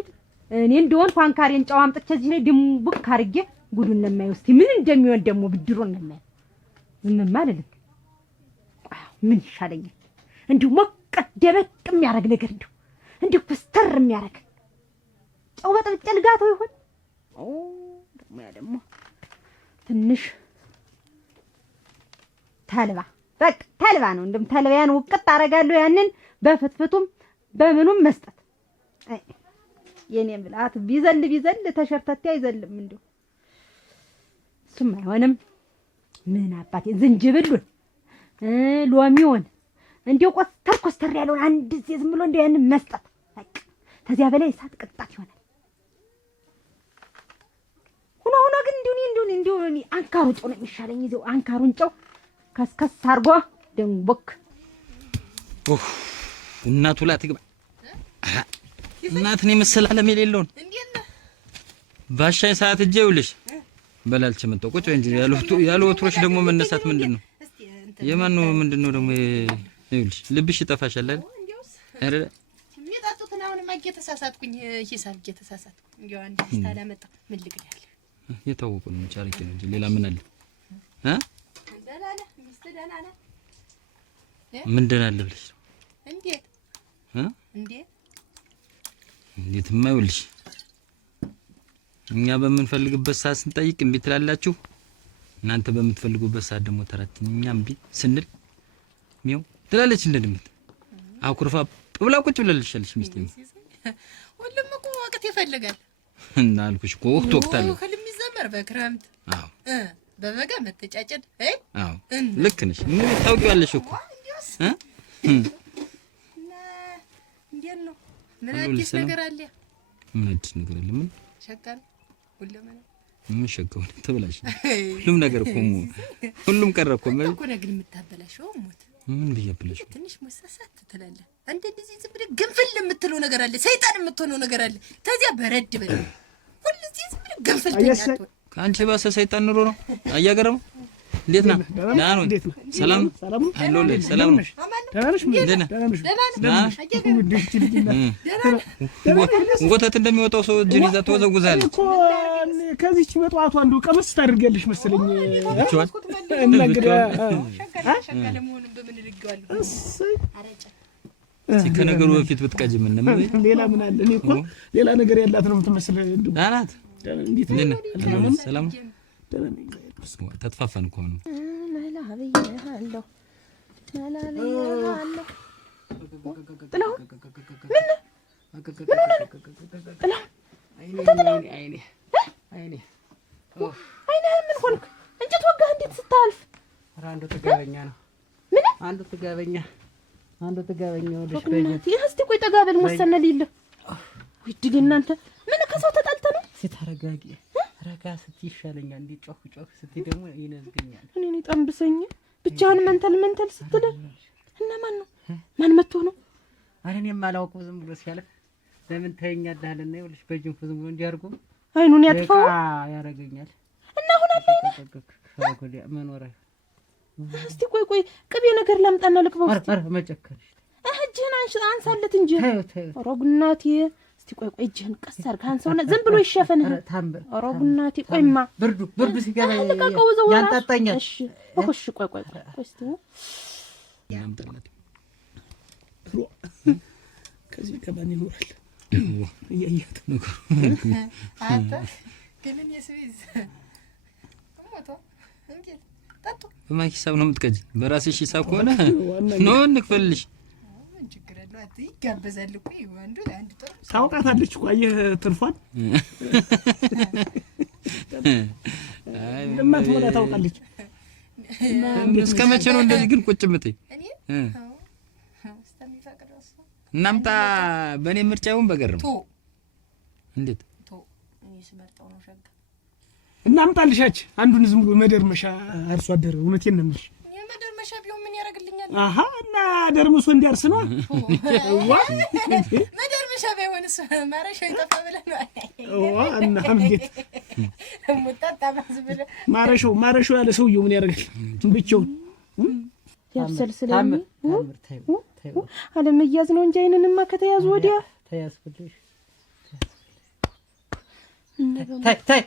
እኔ እንደሆን ፋንካሬን ጫው አምጥቼ እዚህ ላይ ድምቡቅ አርጌ ጉዱን ለማየው እስቲ ምን እንደሚሆን ደግሞ ብድሩን ለማየው ምን ማለት ምን ይሻለኛል? እንዲሁ ሞቀት ደበቅ የሚያረግ ነገር እንዲሁ ፍስተር የሚያረግ ጫው በጥብጬ ልጋተው ይሆን? ደግሞ ትንሽ ተልባ በቃ ተልባ ነው እንደም ተልባያን ውቅጥ አረጋለሁ። ያንን በፍትፍቱም በምኑም መስጠት የኔ ብላት ቢዘል ተሸርተት አይዘልም። እንደው እሱም አይሆንም። ምን አባቴ ዝንጅብሉን ሎሚውን እንደው ኮስተር ያለውን አንድ ጊዜ ዝም ብሎ እንደው ያንን መስጠት በቃ ከዚያ በላይ እሳት ቅጣት ይሆናል። ሆኖ ግን እንደው አንካሩ ጨው ነው የሚሻለኝ። ይዘው አንካሩን ጨው ከስከስ አርጎ ደንቦክ እናቱ ላትግባ እናትን የመሰለ ዓለም የሌለውን ባሻይ ሰዓት እጄ ይውልሽ በላልች መጣው ቁጭ እንጂ ያሉ ወትሮች ደግሞ መነሳት ምንድነው የማን ነው ምንድነው ደግሞ ይውልሽ ልብሽ ይጠፋሻል አይደል አረ የሚጣጡትን አሁን ማግየተሳሳትኩኝ ሂሳብ እየተሳሳትኩ እንዴው አንድ ስታላመጣ ምን ልግል ያለ የታወቁ ነው ቻሪቲ ነው እንጂ ሌላ ምን አለ ደላላ ሚስት ደላላ ምንድን አለ ብለሽ እንዴት እንዴት የማይውልሽ እኛ በምንፈልግበት ሰዓት ስንጠይቅ እምቢ ትላላችሁ እናንተ በምትፈልጉበት ሰዓት ደግሞ ተራትኝ እኛ እምቢ ስንል ሚው ትላለች እንደ ድምት አኩርፋ ብላ ቁጭ ብለልሻለሽ ሚስቴ ሁሉም እኮ ወቅት ይፈልጋል እና አልኩሽ እኮ ወቅት አለ ሁሉም ይዘመር በክረምት አዎ በበጋ መተጫጨድ አዎ ልክ ነሽ ምን ታውቂዋለሽ እኮ እንዴት ነው ምን አዲስ ነገር አለ ምን አዲስ ነገር አለ ምን ሸጋን ሁሉም ምን ሸጋው ተበላሽ ሁሉም ነገር እኮ ሁሉም ቀረ እኮ ምን እኮ ነገር የምታበላሽው ሞት ምን ብያብለሽ ትንሽ መሳሳት ትላለህ አንተ እንደዚህ ዝም ብለህ ግንፍል የምትለው ነገር አለ ሰይጣን የምትሆነው ነገር አለ ተዚያ በረድ በለ ሁሉ እዚህ ዝም ብለህ ግንፍል ትኛት ካንቺ ባሰ ሰይጣን ኑሮ ነው አያገረም እንዴት ነው ና ነው ሰላም አለው ለይ ሰላም ነው ደህናሽ ምን ደህናሽ እንጎተት እንደሚወጣው ሰው እጅን ይዛ ተወዘውዛለች እኮ ከዚህች በጧቱ አንዱ ቀመስ ታደርጋለሽ መሰለኝ እና እንግዲህ ሸጋ ለመሆኑ በምን ልገዋለሁ አረጨ ከነገሩ በፊት ብትቀጅ ምን ሌላ ምን አለ እኔ እኮ ሌላ ነገር ያላት ነው የምትመስል ዳናት እንዴት ሰላም ተጥፋፋን እኮ ነው መላብያለሁ ጥላው ምን አይኔ ምን ሆንክ እንዴት ወጋህ እንዴት ስታልፍ አንዱ ተጋበኛ ነው ምን አንዱ ተጋበኛ ወደሽ በእናት ይህስቲ ቆይ ተጋበል ወሰነልኝ ወይ ድግ እናንተ ምን ከሰው ተጣልተ ነው ሲታረጋጊ ረጋ ስትይ ይሻለኛል እንዴ ጮህ ስትይ ደግሞ ይነዝገኛል እኔ ጠምብሰኝ ብቻውን መንተል ስትል እና ማን መጥቶ ነው እኔም አላውቀው ዝም ብሎ ሲያልፍ ለምን ታየኛለህ አለና ይኸውልሽ በጅንፉ ዝም ብሎ እንዲያርጉ አይኑን ያጥፋው ያረጋኛል እና አሁን አለኝ መኖር እስቲ ቆይ ቅቤ ነገር ላምጣና ልቅበው አረ መጨከርሽ እጅህን አንሳለት እንጂ ሮግናቴ እስቲ ቆይ እጅህን ቀስ አድርግ አንሳውና ዝም ብሎ ይሸፈንህ ሮግናቴ ቆይማ ብርዱ ሲገባ ያንጣጣኛል እሺ ቆይ እስቲ ያምጣላት ከዚህ ገባን ይኖራል እያያት ነገር አንተ ግን የስዊዝ ሞቶ እንዴት ታጡ በማን ሂሳብ ነው የምትቀጅ በራስሽ ሂሳብ ከሆነ ነው እንክፈልሽ ምን ችግር አለው ይጋበዛል እኮ አንዱ ለአንድ ጥሩ ታውቃታለች እኮ አየህ ትርፏን እንደማትሞላ ታውቃለች እስከ መቼ ነው እንደዚህ ግን ቁጭ የምትይ እናምጣ በእኔ ምርጫ ይሁን በገረም እንዴት እኔ ስመርጠው ነው ሸጋ እናምጣልሻች አንዱን ዝም ብሎ መደርመሻ አርሶ አደረ እውነቴን ነው የምልሽ የመደርመሻ ቢሆን ምን ያደርግልኛል እና ደርምሶ እንዲያርስ ነው መደርመሻ ቢሆንስ ማረሻው ይጠፋ ብለህ ነው እና እንዴት ሙጣጣ ባዝ ብለህ ማረሻው ያለ ሰውዬው ምን ያደርጋል ብቻውን ያብሰልስለኝ አለመያዝ ነው እንጂ አይንንማ ከተያዙ ወዲያ ተያዝኩልሽ ታይ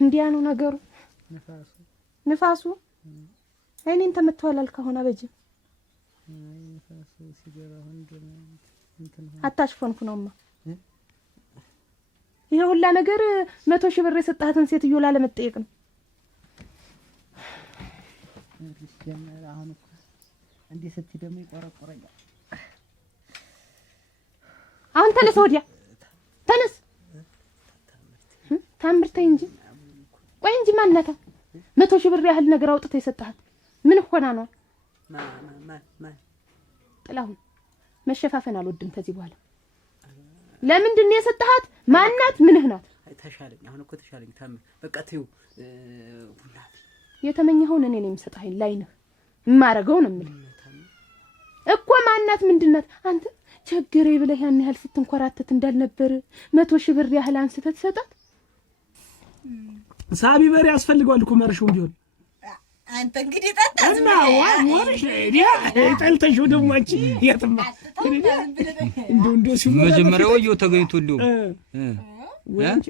እንዲያ ነው ነገሩ ንፋሱ አይኔን ተመቷል አልከሆነ በጅ ንፋሱ ሲገባ አታሽፈንኩ ነውማ ይሄ ሁላ ነገር 100,000 ብር የሰጣሃትን ሴትዮ ላለመጠየቅ ነው አሁን እኮ እንዴ ስትይ ደግሞ ይቆረቆረኛል አሁን ተነስ ወዲያ ተነስ ታምርተኝ እንጂ ቆይ እንጂ ማንነታ 100,000 ብር ያህል ነገር አውጥተህ የሰጣሃት ምን ሆና ነው ጥላሁን መሸፋፈን አልወድም ከዚህ በኋላ ለምንድን ነው የሰጣሃት ማናት ምንህ ናት ተሻለኝ አሁን እኮ ተሻለኝ ታም በቃ ተይው ቡና የተመኘኸውን እኔ ነኝ የምሰጣህ ላይነህ የማረገው ነው የምልህ እኮ ማናት ምንድናት አንተ ቸገሬ ብለህ ያን ያህል ስትንኮራተት እንዳልነበር 100,000 ብር ያህል አንስተህ ትሰጣት ሳቢ በሬ ያስፈልገዋል እኮ ማርሽው ቢሆን አንተ እንግዲህ ጠጣስ እና ወርሽ ዲያ ጠልተሽው ደግሞ አንቺ የትማ እንዶ መጀመሪያው ወዮ ተገኝቶ እንደው ወንጭ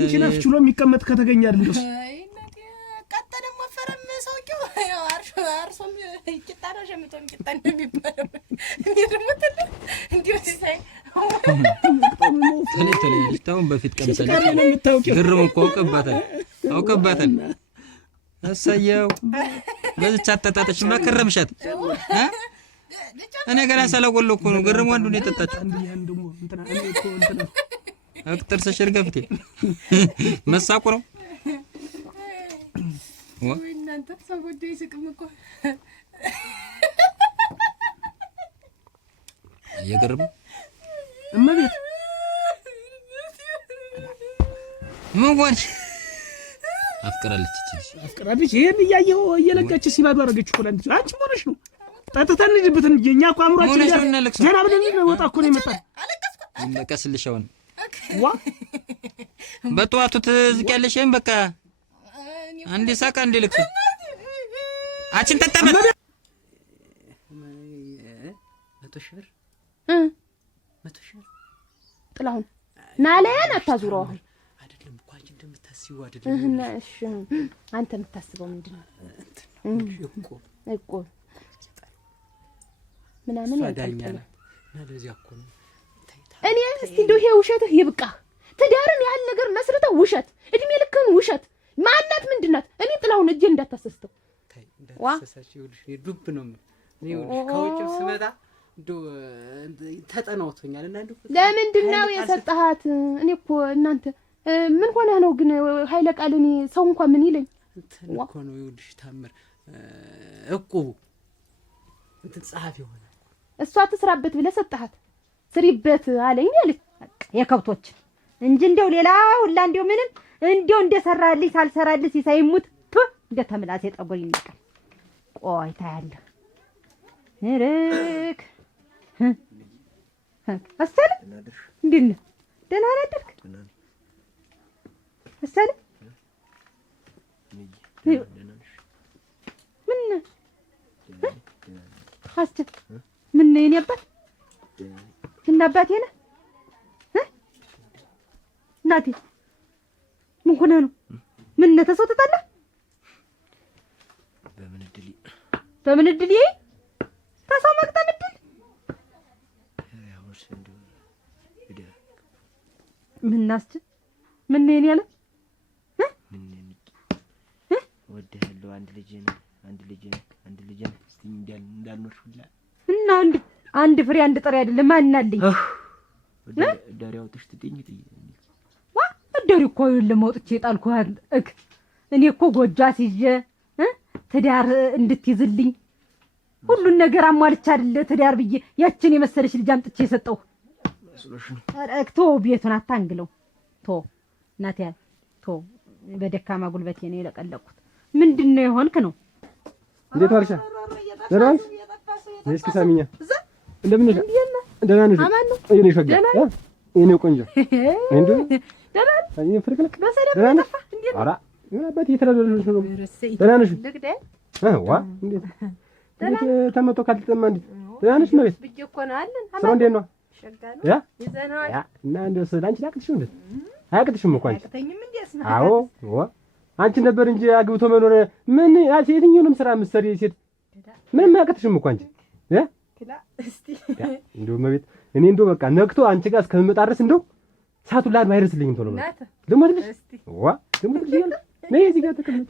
አንቺ ነፍስ ችሎ የሚቀመጥ ከተገኘ አይደል ቀጣ ደግሞ ፈረም ሰውቂው አርሶም ቂጣ ነው ሸምቶም ቂጣ እንደሚባለው እንዴ ደግሞ ተለ እንዴው ሲሳይ ተለተለ ታውን በፊት ቀምሰልኝ ግርም እኮ አውቀባታል አሳየው በዚህ አጣጣጣሽ ማከረምሻት እኔ ገና ሰለቆሎ እኮ ነው ግርም ወንዱ ነው የጠጣችው እንደሞ እንትና እኔ እኮ እንትና አክተር ሰሽርገፍቴ መሳቁ ነው ወይ እናንተ ሰው ወደ ይስቅም እኮ የግርም እመቤት ምን ወንሽ አፍቅራለች ይሄን እያየው እየለቀች ሲባዱ አረገች እኮ አንቺ ሆነሽ ነው ጠጥተን ልጅብትን እኛ እኮ አምሯችን ገና ብለን ወጣ እኮ ነው የመጣ ለቀስልሽ አሁን ዋ በጧቱ ትዝቂያለሽም በቃ አንዴ ሳቃ አንዴ ልክስ አችን ተጠመጥ 100,000 ብር 100,000 ብር ጥላሁን ናለያን አታዙረው አሁን አይደለም እኮ አንቺ እንደምታስቢው አይደለም እሺ አንተ የምታስበው ምንድነው እኮ ምናምን ያዳኛል ለዚህ እኮ ነው እኔ እስቲ እንደው ይሄ ውሸትህ ይብቃ ትዳርን ያህል ነገር መስርተህ ውሸት እድሜ ልክህን ውሸት ማናት ምንድናት እኔ ጥላሁን እጄ እንዳታሰስተው እንዳታሰሳችሁ ይልሽ ዱብ ነው እኔ ከውጭ ስመጣ እንደው ተጠናውቶኛል እና እንደው ለምንድን ነው የሰጠሃት እኔ እኮ እናንተ ምን ሆነህ ነው ግን ኃይለ ቃል እኔ ሰው እንኳን ምን ይለኝ እኮ ነው ይልሽ ታምር እኮ እንትን ጻፍ ይሆናል እሷ ትስራበት ብለህ ሰጠሃት ስሪበት አለኝ ያለች የከብቶች እንጂ እንደው ሌላ ሁላ እንደው ምንም እንደው እንደሰራልኝ ሳልሰራልኝ ሲሳይሙት እንደተምላሴ ጠጉር ይነቀል ቆይ ታያለህ እረክ አሰለ እንዴት ነህ ደህና አደርክ አሰለ ምን አስተ ምን ነኝ ነበር እና አባቴ ነህ እናቴ ምን ሆነ ነው ምን ተሰውተታለ በምን እድል ተሰው መቅጠም እድል ያውስ እንደ እደ ምን ናስት ምን ነኝ ያለ ወደህለው አንድ ልጅ እስቲ እንዳልኖርሽላ እና አንድ ፍሬ አንድ ጥሬ አይደለም ማንናልኝ ዳሪያው ትሽትኝ ዋ ዳሪ እኮ ለማውጥቼ ጣልኩ እኔ እኮ ጎጃ ሲጀ ትዳር እንድትይዝልኝ ሁሉን ነገር አሟልቻ አይደለ ትዳር ብዬ ያችን የመሰለሽ ልጅ አምጥቼ የሰጠው መስሎሽ ነው አረክቶ ቤቱን አታንግለው ቶ እናቴ ቶ በደካማ ጉልበቴ ነው የለቀለቁት ምንድነው የሆንክ ነው እንዴት ዋልሻ ደራንስ እስኪ ሳሚኛ እንደምን ነሽ ደህና ነሽ እኔ ሸጋ እኔ ቆንጆ እንዴ ደህና እኔ ፍርክልክ በሰላም ተፋ እንዴ አራ አባቴ የተረዳልሽ ነው ደህና ነሽ ዋ እንዴት ተመቶ ካልተጠማ እንዴ ደህና ነሽ ማለት ብዬ እኮ ነው አለን ስራ እንዴት ነው ሸጋ ያ ይዘናል እና እንደው ስላንቺ ላቅትሽ እንዴ አያቅትሽም እኮ አንቺ አያቅተኝም እንዴስ ነው አዎ ዋ አንቺ ነበር እንጂ አግብቶ መኖር ምን የትኛውንም ስራ ምትሰሪ ሴት ምንም አያቅትሽም እኮ አንቺ ክላ እስቲ እንደው መቤት እኔ እንደው በቃ ነክቶ አንቺ ጋር እስከምመጣ ድረስ እንደው ሰዓቱ ላይ አይደርስልኝም ቶሎ በቃ ልሞትልሽ ዋ ልሞትልሽ ነይ እዚህ ጋር ተቀመጪ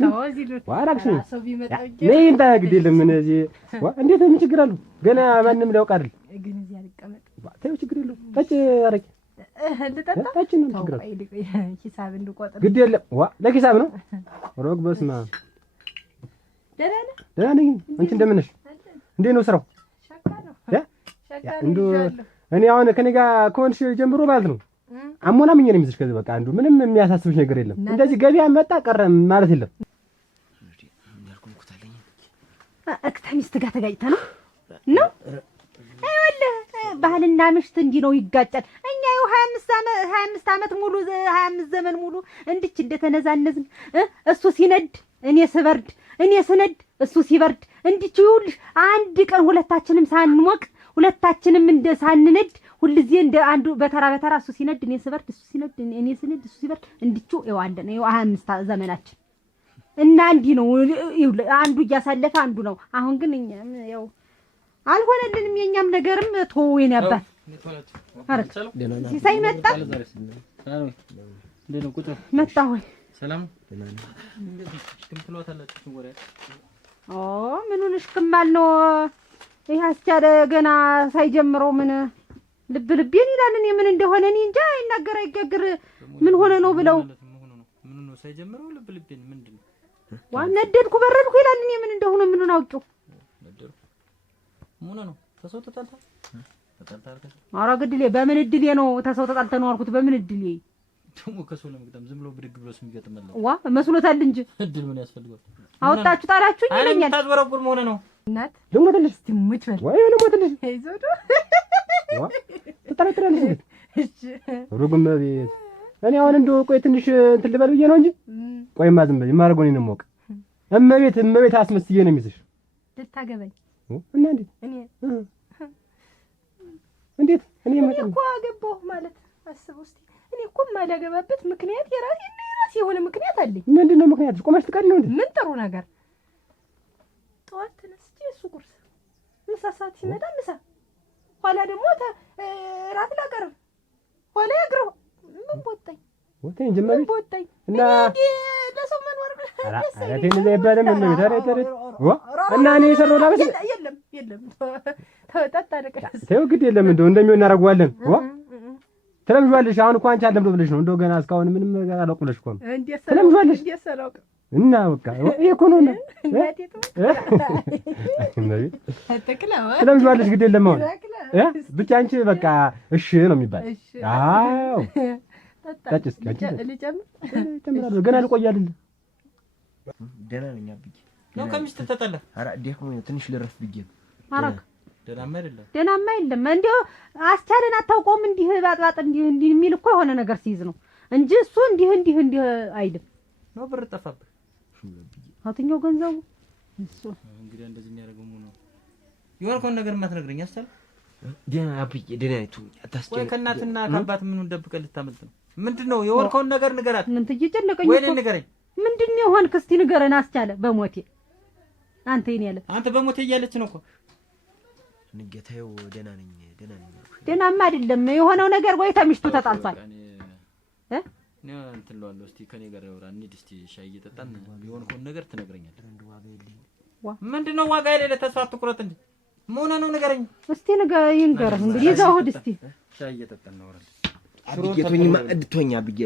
ታውዚ ሉት ዋራክሽ ሰው ቢመጣው ነይ እንታ ግድ የለም ምን እዚህ ዋ እንዴት ምን ችግር አለው ገና ማንንም ሊያውቅ አይደል ግን እዚህ አልቀመጥ ታዩ ችግር የለው ጠጭ አረቂ ልጠጣ ጠጭ ነው ችግር ሂሳብ እንድቆጥር ግድ የለም ዋ ለሂሳብ ነው ሮግ በስማ ደህና ነኝ አንቺ እንደምን ነሽ እንዴት ነው ስራው እንደው እኔ አሁን ከኔ ጋር ከሆንሽ ጀምሮ ማለት ነው አሞናምኝ ነው የሚዝሽ ከዚህ በቃ አንዱ ምንም የሚያሳስብሽ ነገር የለም እንደዚህ ገበያ መጣ ቀረ ማለት የለም ከሚስት ጋር ተጋጭተህ ነው? አይወልህ ባህልና ምሽት እንዲህ ነው ይጋጫል። እኛ ይኸው 25 ዓመት ሙሉ 25 ዘመን ሙሉ እንድች እንደተነዛነዝን እሱ ሲነድ እኔ ስበርድ፣ እኔ ስነድ እሱ ሲበርድ እንድች ይኸውልሽ አንድ ቀን ሁለታችንም ሳንሞቅ ሁለታችንም እንደ ሳንነድ ሁልጊዜ እንደ አንዱ በተራ በተራ እሱ ሲነድ እኔ ስበርድ፣ እሱ ሲነድ እኔ ስነድ እሱ ሲበርድ እንድቹ ይኸው አንድ ነው 25 ዘመናችን እና እንዲህ ነው አንዱ እያሳለፈ አንዱ ነው። አሁን ግን እኛም ያው አልሆነልንም። የኛም ነገርም ተወይን ያባት አረክ ሲሳይ መጣ መጣ ሆይ ሰላም ምኑን እሽክማል ነው ይሄ አስቻለ ገና ሳይጀምረው ምን ልብ ልቤን ይላል። እኔ ምን እንደሆነ እኔ እንጃ ይናገር አይጋግር ምን ሆነ ነው ብለው ምን ነው ሳይጀምረው ልብ ልቤን ምንድነው ነደድኩ በረድኩ ይላል። እኔ ምን እንደሆነ ምኑን አውቄው ነደድኩ ምን ነው ተሰው ተጣልታ ኧረ ግድሌ በምን እድሌ ነው ተሰው ተጣልተ ነው አልኩት። በምን እድሌ ደግሞ ከሰው ለመግጠም ዝም ብሎ ብድግ ብሎ ስም ይገጥማል። መስሎታል እንጂ እድል ምን ያስፈልጋል? አወጣችሁ ጣላችሁ ይለኛል። አይ ታዝበረቁል መሆነ ነው እናት ልሞትልሽ ትሙት በል ወይ ልሞትልሽ አይዞዶ ተጠራጥራለሽ። እሺ ሩግም ቤት እኔ አሁን እንደው ቆይ ትንሽ እንትን ልበል ብዬ ነው እንጂ ቆይማ ዝም በል የማደርገው እኔን ነው የማውቅ። እመቤት አስመስዬ ነው የሚይዝሽ ልታገባኝ እና እንዴት እኔ እኮ አገባሁ ማለት አስበው እስቲ። እኔ እኮ የማላገባበት ምክንያት የራሴ የሆነ ምክንያት አለኝ። ምንድነው ምክንያት? ቆመሽ ትቀሪ ነው እንዴ? ምን ጥሩ ነገር ጠዋት ተነስቼ እሱ ቁርስ፣ ምሳ ሰዓት ሲመጣ ምሳ፣ ኋላ ደግሞ ራት ላቀርብ፣ ኋላ ያግረው ምን ቦጣኝ ወጣኝ ጀመሪ ቦጣኝ እና ለሰው መኖር አራቴን እዛ ይባላል ምን ነው ታረተረ እና እኔ የሰራው ላበስ የለም ተወጣጣ ደቀስ ተው ግድ የለም እንደሚሆን እናደርገዋለን። ትለምጂዋለሽ። አሁን እኮ አንቺ አለምዶ ብለሽ ነው እንደው ገና እስካሁን ምንም ነገር አላውቅልሽ እኮ ነው ትለምጂዋለሽ። እና በቃ ይሄ እኮ ነው ትለምጂዋለሽ። ግድ የለም አሁን ብቻ አንቺ በቃ እሺ ነው የሚባል። አዎ ጠጭ እስኪ አንቺ ልጨምራለሁ ገና ልቆይ አይደል? ደህና ነኝ አብዬ ነው ከሚስት ተጣላ። ኧረ ደክሞኝ ነው ትንሽ ልረፍ ብዬ ነው። አረክ ደህናማ አይደለም ደህናማ የለም። እንደው አስቻለን አታውቀውም። እንዲህ ባጥባጥ እንዲህ የሚል እኮ የሆነ ነገር ሲይዝ ነው እንጂ እሱ እንዲህ አይልም። ነው ብር ጠፋብህ አትኛው ገንዘቡ እሱ እንግዲህ እንደዚህ የሚያደርገው ነው የወልከውን ነገር ማትነግረኝ አስቻለ። ደህና አብዬ ደህና ነኝ። አታስጨንቅ ወይ ከእናትና ከአባት ምኑን ደብቀህ ልታመልጥ ነው? ምንድነው የወልከውን ነገር ንገራት። ምን ትጨነቀኝ ወይ ንገረኝ። ምንድነው የሆንክ? እስቲ ንገረን አስቻለ። በሞቴ አንተ ይሄን ያለ አንተ በሞቴ እያለች ነው እኮ ንገታው። ደህና ነኝ ደህናማ አይደለም የሆነው ነገር። ወይ ተምሽቱ ተጣልቷል ነው እንትን ለዋለሁ። እስቲ ከኔ ጋር ያወራ እንሂድ። እስቲ ሻይ እየጠጣን የሆነውን ነገር ትነግረኛለህ። ምንድነው ዋጋ የሌለ ተስፋ አትቁረጥ እንዴ? ምን ሆነ ነው ንገረኝ እስቲ። ይንገር እንግዲህ ይዛው ሆድ እስቲ ሻይ እየጠጣን እናወራለን። አብዬቶኝማ እድቶኛ ብዬ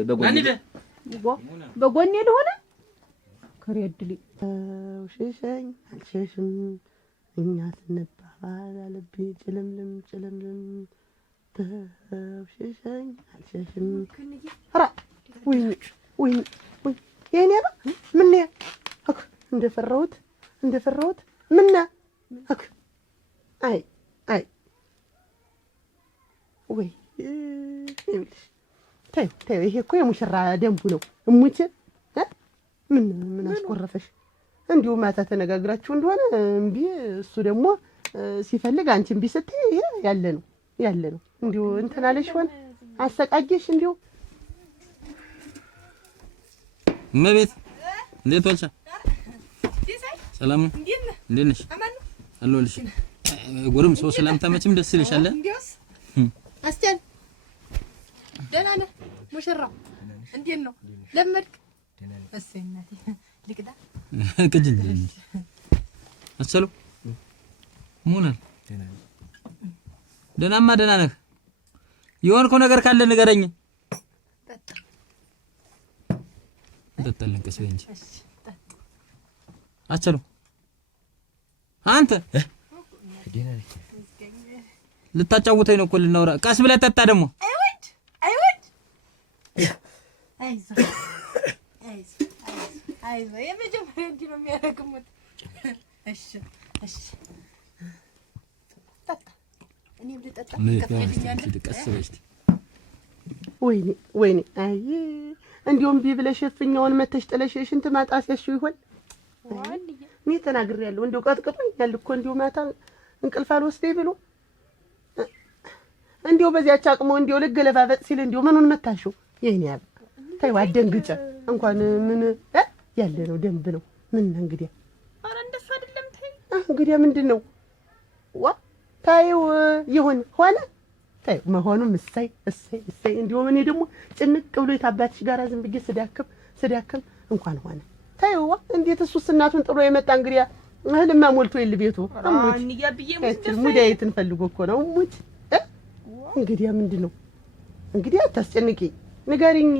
በጎኔ ልሆነ ከሬድሊ ሽሸኝ አልሸሽም እኛ ስንባባል አለብኝ ጭልምልም ሽሸኝ አልሸሽም። ኧረ ወይ የኔ ነው ምን አክ እንደፈራሁት ምን አክ አይ ወይ ይኸውልሽ ተይው ይሄ እኮ የሙሽራ ደንቡ ነው። እሙች ምን አስቆረፈሽ? እንዲሁ ማታ ተነጋግራችሁ እንደሆነ እምቢ እሱ ደግሞ ሲፈልግ አንቺ እምቢ ስትይ ይሄ ያለ ነው። እንዲሁ እንትን አለሽ ሆነ አሰቃየሽ። እንዲሁ እመቤት እንዴት ዋልሽ? ሰላም ነው? እንዴት ነሽ? አለሁልሽ። ጎረም ሰው ሰላምታ መቼም ደስ ይልሻል። አስቻል ደህና ነህ? ሙሽራው እንዴት ነው? ለመድክ? እሰይ እናቴ ልቅዳ ከጅል አሰሉ ሙነን ደህናማ ደህና ነህ? የሆንከው ነገር ካለ ንገረኝ። ጠጣልን ቀስ በይ እንጂ አሰሉ አንተ ልታጫውተኝ ነው እኮ ልናወራ። ቀስ ብለህ ጠጣ ደግሞ። አይዞህ የመጀመሪያ እንዲህ ነው የሚያደርግሙት። እሺ እሺ ጠጣ። እኔም ልጠጣ ልቀስበሽ። ወይኔ አይ እንዲሁም ቢብለሽ እፍኛውን መተሽ ጥለሽ ሽንት ማጣሲያሽው ይሆን? እኔ ተናግሬያለሁ። እንደው ቀጥቅጦኛል እኮ እንዲሁ ማታ እንቅልፍ አልወስደኝ ብሎ እንዲሁ በዚያች አቅሞ እንዲሁ ልገለባበጥ ሲል እንዲሁ ምኑን መታሽው? የኔ ያብ ተይው አትደንግጬ። እንኳን ምን ያለ ነው ደንብ ነው። ምን እንግዲያ ኧረ እንደሱ አይደለም። ተይ እንግዲያ ምንድን ነው ታይው ይሁን ሆነ ታይው መሆኑም እሰይ እንዲሁ እኔ ደግሞ ጭንቅ ብሎ የታባትሽ ጋር ዝም ብዬ ስዳክም እንኳን ሆነ ታይው። እንዴት እሱስ እናቱን ጥሎ የመጣ እንግዲያ እህልማ ሞልቶ የለ ቤቱ ሙዳይትን ፈልጎ እኮ ነው ሙት። እንግዲያ ምንድን ነው እንግዲያ አታስጨንቂ ንገሪኝ።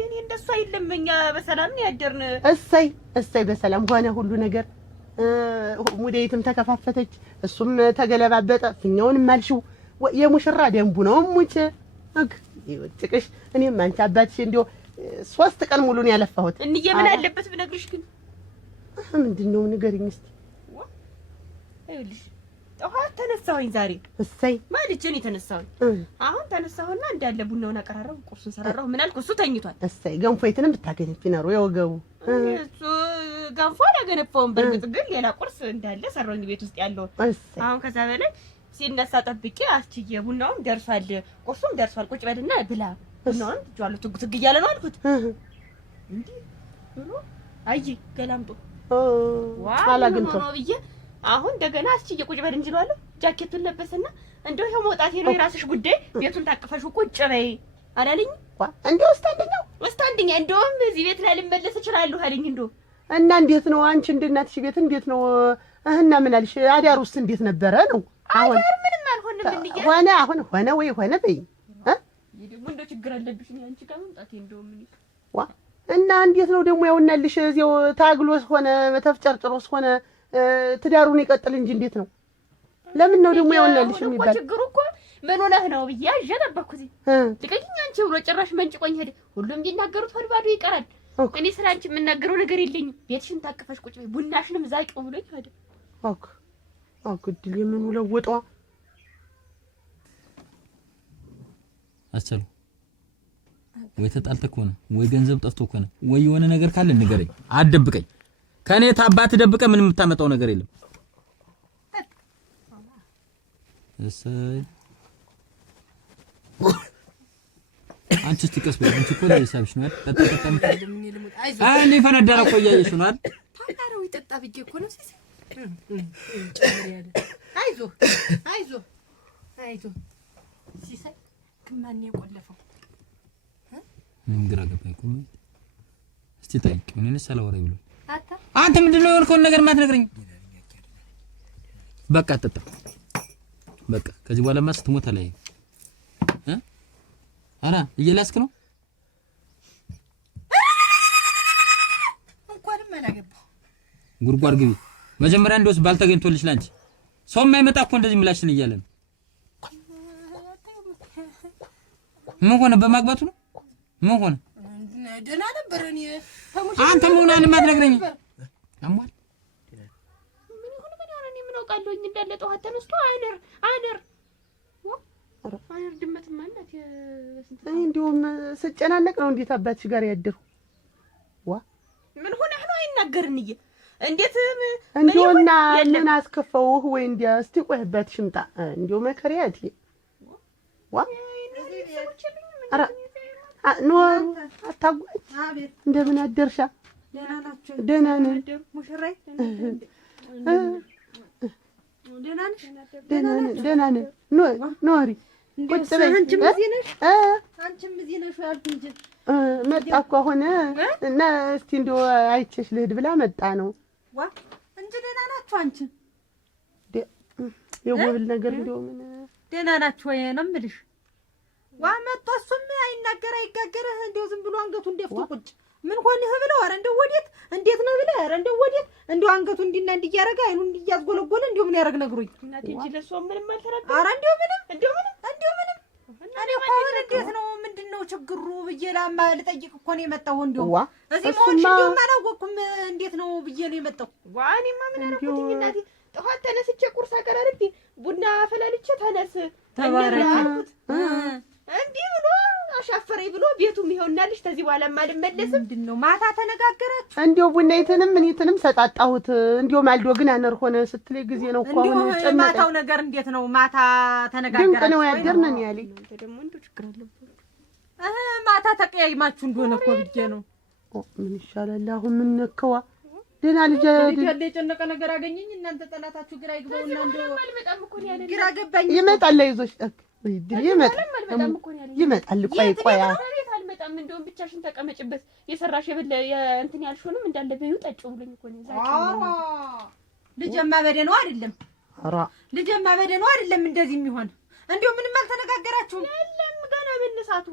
እኔ እንደሱ አይደለም። እኛ በሰላም ነው ያደርን። እሰይ በሰላም ሆነ ሁሉ ነገር። ሙዳይትም ተከፋፈተች፣ እሱም ተገለባበጠ። ፍኛውንም አልሽው የሙሽራ ደንቡ ነው ሙች ይወጥቅሽ። እኔም አንቺ አባትሽ እንዲያው 3 ቀን ሙሉ ነው ያለፋሁት። እንዬ ምን አለበት ብነግርሽ ግን ምንድን ነው ንገሪኝ እስቲ። ይኸውልሽ ጠዋት ተነሳሁኝ ዛሬ። እሰይ ማልጄ ነው የተነሳሁኝ። አሁን ተነሳሁና እንዳለ ቡናውን አቀራረው ቁርሱን ሰራራሁ። ምን አልኩ እሱ ተኝቷል። እሰይ ገንፎይትንም ብታገነፊ ነው የወገቡ እሱ ገንፎ አላገነፋውም። በእርግጥ ግን ሌላ ቁርስ እንዳለ ሰራሁኝ ቤት ውስጥ ያለው። አሁን ከዛ በላይ ሲነሳ ጠብቄ አስችዬ ቡናውም ደርሷል ቁርሱም ደርሷል ቁጭ በልና ብላ ቡናውን ትጇለሁ ትጉትግ እያለ ነው አልኩት። እንዴ ብሎ አይ ገላምጦ አላግንቶ ነው ብዬ አሁን እንደገና አስችዬ ቁጭ በል እንጂ እለዋለሁ። ጃኬቱን ለበሰና እንደው ይሄው መውጣቴ ነው የራስሽ ጉዳይ ቤቱን ታቅፈሽ ቁጭ በይ አላለኝ። እንደው ወስታንደኛ እንደውም እዚህ ቤት ላይ ልመለስ እችላለሁ አለኝ። እንደው እና እንዴት ነው አንቺ እንደናትሽ ቤት እንዴት ነው እህና ምን አልሽ? አዳሩስ እንዴት ነበረ ነው? አሁን ምንም አልሆነም። እንዴ ሆነ አሁን ሆነ ወይ ሆነ በይ ይደሙ እንደው ችግር አለብሽ ነው አንቺ ጋር መምጣቴ እንደው ምን እና እንዴት ነው ደግሞ ያውናልሽ እዚያው ታግሎስ ሆነ ተፍጨርጭሮስ ሆነ ትዳሩን ይቀጥል እንጂ እንዴት ነው? ለምን ነው ደግሞ ያውናልሽ የሚባል? ችግሩ እኮ ምን ሆነህ ነው ብዬ አጀነባኩ እዚህ ልቀቂኝ አንቺ ብሎ ጭራሽ መንጭቆኝ ሄደ። ሁሉም ቢናገሩት ባዶ ይቀራል። እኔ ስለ አንቺ የምናገረው ነገር የለኝም። ቤትሽን ታቅፈሽ ቁጭ በይ ቡናሽንም ዛቂው ብሎኝ ሄደ። ግድል የምኑ ለወጧ አሰሉ ወይ ተጣልተህ ከሆነ ወይ ገንዘብ ጠፍቶ ከሆነ ወይ የሆነ ነገር ካለ ንገረኝ፣ አትደብቀኝ። ከኔ ታባት ደብቀ ምን የምታመጣው ነገር የለም። እሰይ አንቺ ትቀስ በይ። አንቺ እኮ ለሂሳብሽ ነው አይደል? ተጠጣጣም እኔ ፈነዳራ እኮ እያየሽ ነው አይደል? ታካራው ይጠጣ ብዬ እኮ ነው ሲሲ አይዞህ ሲሳይ ከማን የቆለፈው ምን ግራ ገባኝ እኮ እስቲ ጠይቅ። ምን ነው ሰላወራይ ብሎ አንተ ምንድነው የሆንከውን ነገር ማትነግረኝ? በቃ አትጠጣ በቃ ከዚህ በኋላ ማስ ትሞታለህ። አራ እየላስክ ነው እንኳን ማላገባው ጉርጓር ግቢ መጀመሪያ እንደውስ ባልተገኝቶልሽ ላንቺ ሰው የማይመጣ እኮ እንደዚህ ምላሽን እያለ ነው። ምን ሆነ በማግባቱ ነው? ምን ሆነ? ደህና ነበር። እኔ አንተ ምን ሆነ ማትነግረኝ? አሟል ምን ሆነ እኔ ምን አውቃለሁ? እንዳለ ጠዋት ተነስቶ አነር ድመት ማለት እንዲሁም ስጨናነቅ ነው እንዴት አባትሽ ጋር ያደሩ ምን ሆነ ነው አይናገርንዬ እንዴት እንዲውና ምን አስከፈውህ ወይ እንዲያ እስቲ ቆይበት ሽምጣ እንዲው መከሪያት አራ ኖሩ አታጓጭ እንደምን አደርሻ? ደህና ነን ሙሽራይ ደህና ነን ኖሪ ቁጭ በይ። አንቺም እዚህ ነሽ ያልኩ እንጂ መጣ እኮ አሁን እና እስቲ እንደው አይቼሽ ልሂድ ብላ መጣ ነው እንጂ ደህና ናችሁ? አንቺ የጎብል ነገር እንደው ምን ደህና ናችሁ ወይ ነው የምልሽ። መጥቶ እሱም አይናገር አይጋገርህ እንደው ዝም ብሎ አንገቱን ደፍቶ ቁጭ ምን ሆነህ ብለው ኧረ እንደው ወዴት እንዴት ነው ብለህ ኧረ እንደው ወዴት እንደው አንገቱ እንዲና እንዲያረጋ አይኑ እንዲያዝጎለጎለ እንደው ምን ያረግ ነግሮኝ እናቴ እንጂ ለሷ ምንም አልተረዳም። ኧረ እንደው ምንም እኔ እኮ አሁን እንዴት ነው ምንድነው ችግሩ ብዬ ላማ ልጠይቅ እኮ ነው የመጣው። እንደው እዚህ መሆንሽ እንደው አላወኩም እንዴት ነው ብዬ ነው የመጣው። እኔማ ምን አደረኩኝ እናቴ ጠዋት ተነስቼ ቁርስ አቀራርቤ ቡና አፈላልቼ ተነስ ተባረኩት እንዴ ብሎ አሻፈረኝ ብሎ ቤቱም ይኸውናልሽ ተዚህ በኋላ አልመለስም። ምንድነው ማታ ተነጋገራችሁ? እንዴው ቡናይትንም እኔትንም ሰጣጣሁት። እንዴው ማልዶ ግን አነር ሆነ ስትለይ ጊዜ ነው እኮ አሁን ጨመቀ። ማታው ነገር እንዴት ነው? ማታ ተነጋገራችሁ? ድንቅ ነው ያደርነን ያለኝ። ደግሞ እንደው ችግር አለበት። ማታ ተቀያይማችሁ እንደሆነ እኮ ብዬ ነው። ምን ይሻላል አሁን? ምን ነከዋ ደህና ልጅ ያለ የጨነቀ ነገር አገኘኝ። እናንተ ጠላታችሁ ግራ ይግባውና እንደው አልመጣም እኮ ነው ያለኝ። ግራ ገባኝ። ይመጣል አይዞሽ ጠቅ ይመጣል። ቆይ አልመጣም። እንደውም ብቻሽን ተቀመጭበት የሰራሽ የበለ እንትን ያልሽውንም እንዳለ በዩ ጠጪው ብሎኝ እኮ ነው ዛሬ። ልጅማ በደነው አይደለም። ልጅማ በደነው አይደለም እንደዚህ የሚሆን። እንደው ምንም አልተነጋገራችሁም? የለም ገና መነሳቱ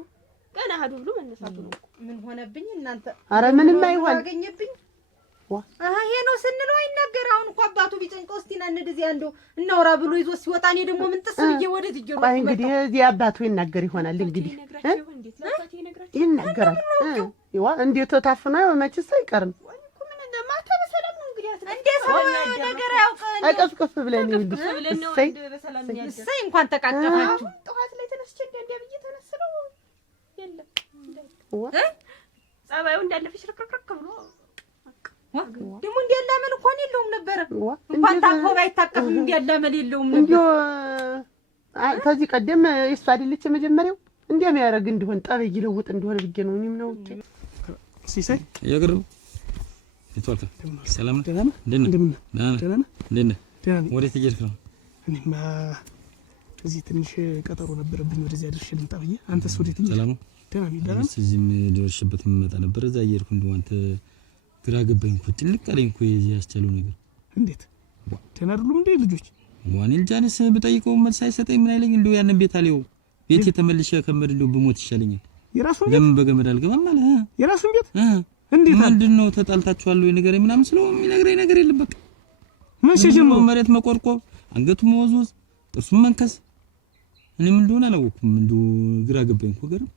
ገና ሀዱ ብሎ መነሳቱ ነው። ምን ሆነብኝ እናንተ? ኧረ ምንም አይሆን አገኘብኝ። ይሄ ነው ስንለው አይናገር። አሁን እኮ አባቱ ቢጨንቀው እስቲ ና እንደዚህ አንዱ እናውራ ብሎ ይዞ ሲወጣ እኔ ደግሞ ምን ጥስ ብዬ ወደ ትጀሩ ቆይ እንግዲህ እዚህ አባቱ ይናገር ይሆናል እንግዲህ ይናገራል። ይዋ እንዴት ታፍኖ መችስ አይቀርም። ማታ በሰላም ነው እንግዲህ እንደ ሰው ነገር ያውቅ አቀፍቅፍ ብለን ይልሽ እሰይ እንኳን ተቃቀፋችሁ። ጠዋት ላይ ተነስቼ እንደ ብዬ ተነስለው የለም ጸባዩ እንዳለፈሽ ረክረክ ብሎ ደግሞ እንዲያላመል እንኳን የለውም ነበር። እንኳን ታቆ ባይታቀፍም እንዲያላመል የለውም ነበር። እንዲሁ ከዚህ ቀደም እሱ አይደለች የመጀመሪያው እንደሚያደርግ እንደሆን ጠበይ ይለውጥ እንደሆነ ብዬ ነው። እኔም ነው ሲሳይ ያገርም ይቷልከ ሰላም ደህና ወዴት እየሄድክ ነው? እኔማ እዚህ ትንሽ ቀጠሮ ነበረብኝ ወደዚያ ደርሼ ልምጣ ብዬ። አንተስ ወዴት ነው? ሰላም ደህና እዚህም ደርሼበት መጣ ነበር። እዛ እየሄድኩ እንደው አንተ ግራ ገባኝ እኮ ጭንቅ አለኝ እኮ የዚህ ያስቻለው ነገር። እንዴት ደህና አይደሉም እንዴ ልጆች? ዋኔል ጃንስ ብጠይቀው መልስ አይሰጠኝ። ምን አይለኝ እንደው ያንን ቤት አለው ቤት የተመለሸ ከመድ እንደው ብሞት ይሻለኛል። የራሱን ለምን በገመድ አልገባም አለ። የራሱን ቤት እንዴት ምንድነው ተጣልታችኋል ወይ ነገር ምናምን ስለው የሚነግረኝ ነገር የለም። በቃ ምን ሲጀምሩ መሬት መቆርቆር፣ አንገቱ መወዝወዝ፣ ጥርሱን መንከስ እኔ ምን እንደሆነ አላወኩም። እንደው ግራ ገባኝ እኮ ገርም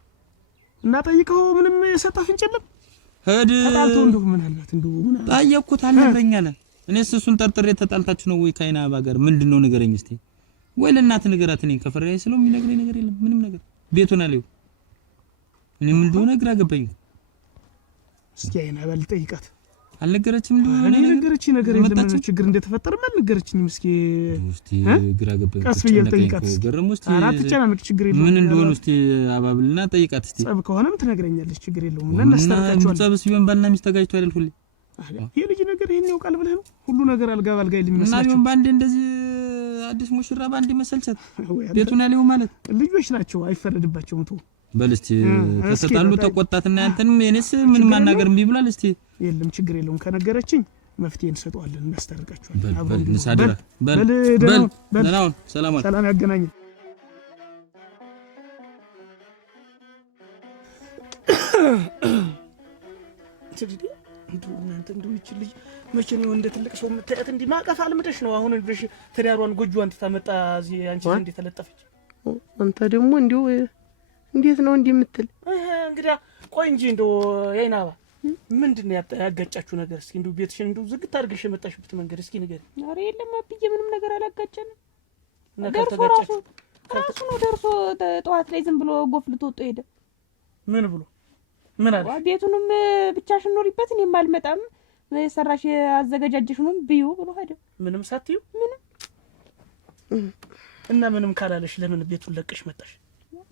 እና ጠይቀው ምንም የሰጣ ፍንጭ የለም። ሄድ ተጣልተው እንደው ምን አልባት እንደው ምን ጠየቅኩት አልነግረኝ አለ። እኔስ እሱን ጠርጥሬ ተጣልታችሁ ነው ወይ ካይና አባ ጋር ምንድነው ንገረኝ እስቲ ወይ ለእናት ንገራት። እኔ ከፈራይ ስለው የሚነግረኝ ነገር የለም ምንም ነገር ቤቱን አለው። እኔ ምን እንደሆነ ግራ ገባኝ። እስኪ አይና ባል ጠይቃት አልነገረችም። እንደሆነ ነገረችኝ ነገር የለም ችግር እንደተፈጠረም አልነገረችኝም። እስኪ ግራ ገባኝ። ቀስ ብዬ ጠይቃት ገረም ውስጥ አራት ጨናምቅ ችግር የለም ምን እንደሆነ እስቲ አባብልና ጠይቃት እስቲ። ጸብ ከሆነም ትነግረኛለች ችግር የለውም። እና እናስተካክላለን። ጸብ ሲሆን ባልና ሚስት ተጋጭቶ አይደል ሁሌ የልጅ ነገር ይሄን ያውቃል ብለህ ነው ሁሉ ነገር አልጋ ባልጋ ይልመስላችሁ። እና ባንዴ እንደዚህ አዲስ ሙሽራ ባንዴ መሰልሰት ቤቱን ያለው ማለት ልጆች ናቸው አይፈረድባቸውም። ተው በል እስቲ ተሰጣሉ ተቆጣትና አንተንም የኔስ ምን ማናገር እምቢ ብሏል። እስቲ የለም ችግር የለውም ከነገረችኝ መፍትሄ እንሰጠዋለን እናስታርቃቸዋለን። በል ንሳደራ በል ደህናውን ሰላም ያገናኘን። እናንተ እንደው ይቺ ልጅ መቼ ነው እንደ ትልቅ ሰው የምታያት? እንዲህ ማቀፍ አልምደሽ ነው አሁን ልጅ ትዳሯን ጎጆዋን ትታመጣ እዚህ አንቺ እንደ ተለጠፈች። አንተ ደግሞ እንደው እንዴት ነው እንዲህ የምትል? እንግዲህ ቆይ እንጂ እንደው ያይናባ ምንድነው ያጋጫችሁ ነገር? እስኪ እንደው ቤትሽን እንደው ዝግት አድርገሽ የመጣሽበት መንገድ እስኪ ንገሪ። ኧረ የለም አብዬ ምንም ነገር አላጋጨንም። ራሱ ነው ደርሶ ጠዋት ላይ ዝም ብሎ ጎፍልቶ ወጥቶ ሄደ። ምን ብሎ ምን አለ? ቤቱንም ብቻሽን ኖሪበት እኔም አልመጣም ሰራሽ አዘገጃጀሽንም ብዩ ብሎ ሄደ። ምንም ሳትዩ ምንም እና ምንም ካላለሽ ለምን ቤቱን ለቀሽ መጣሽ?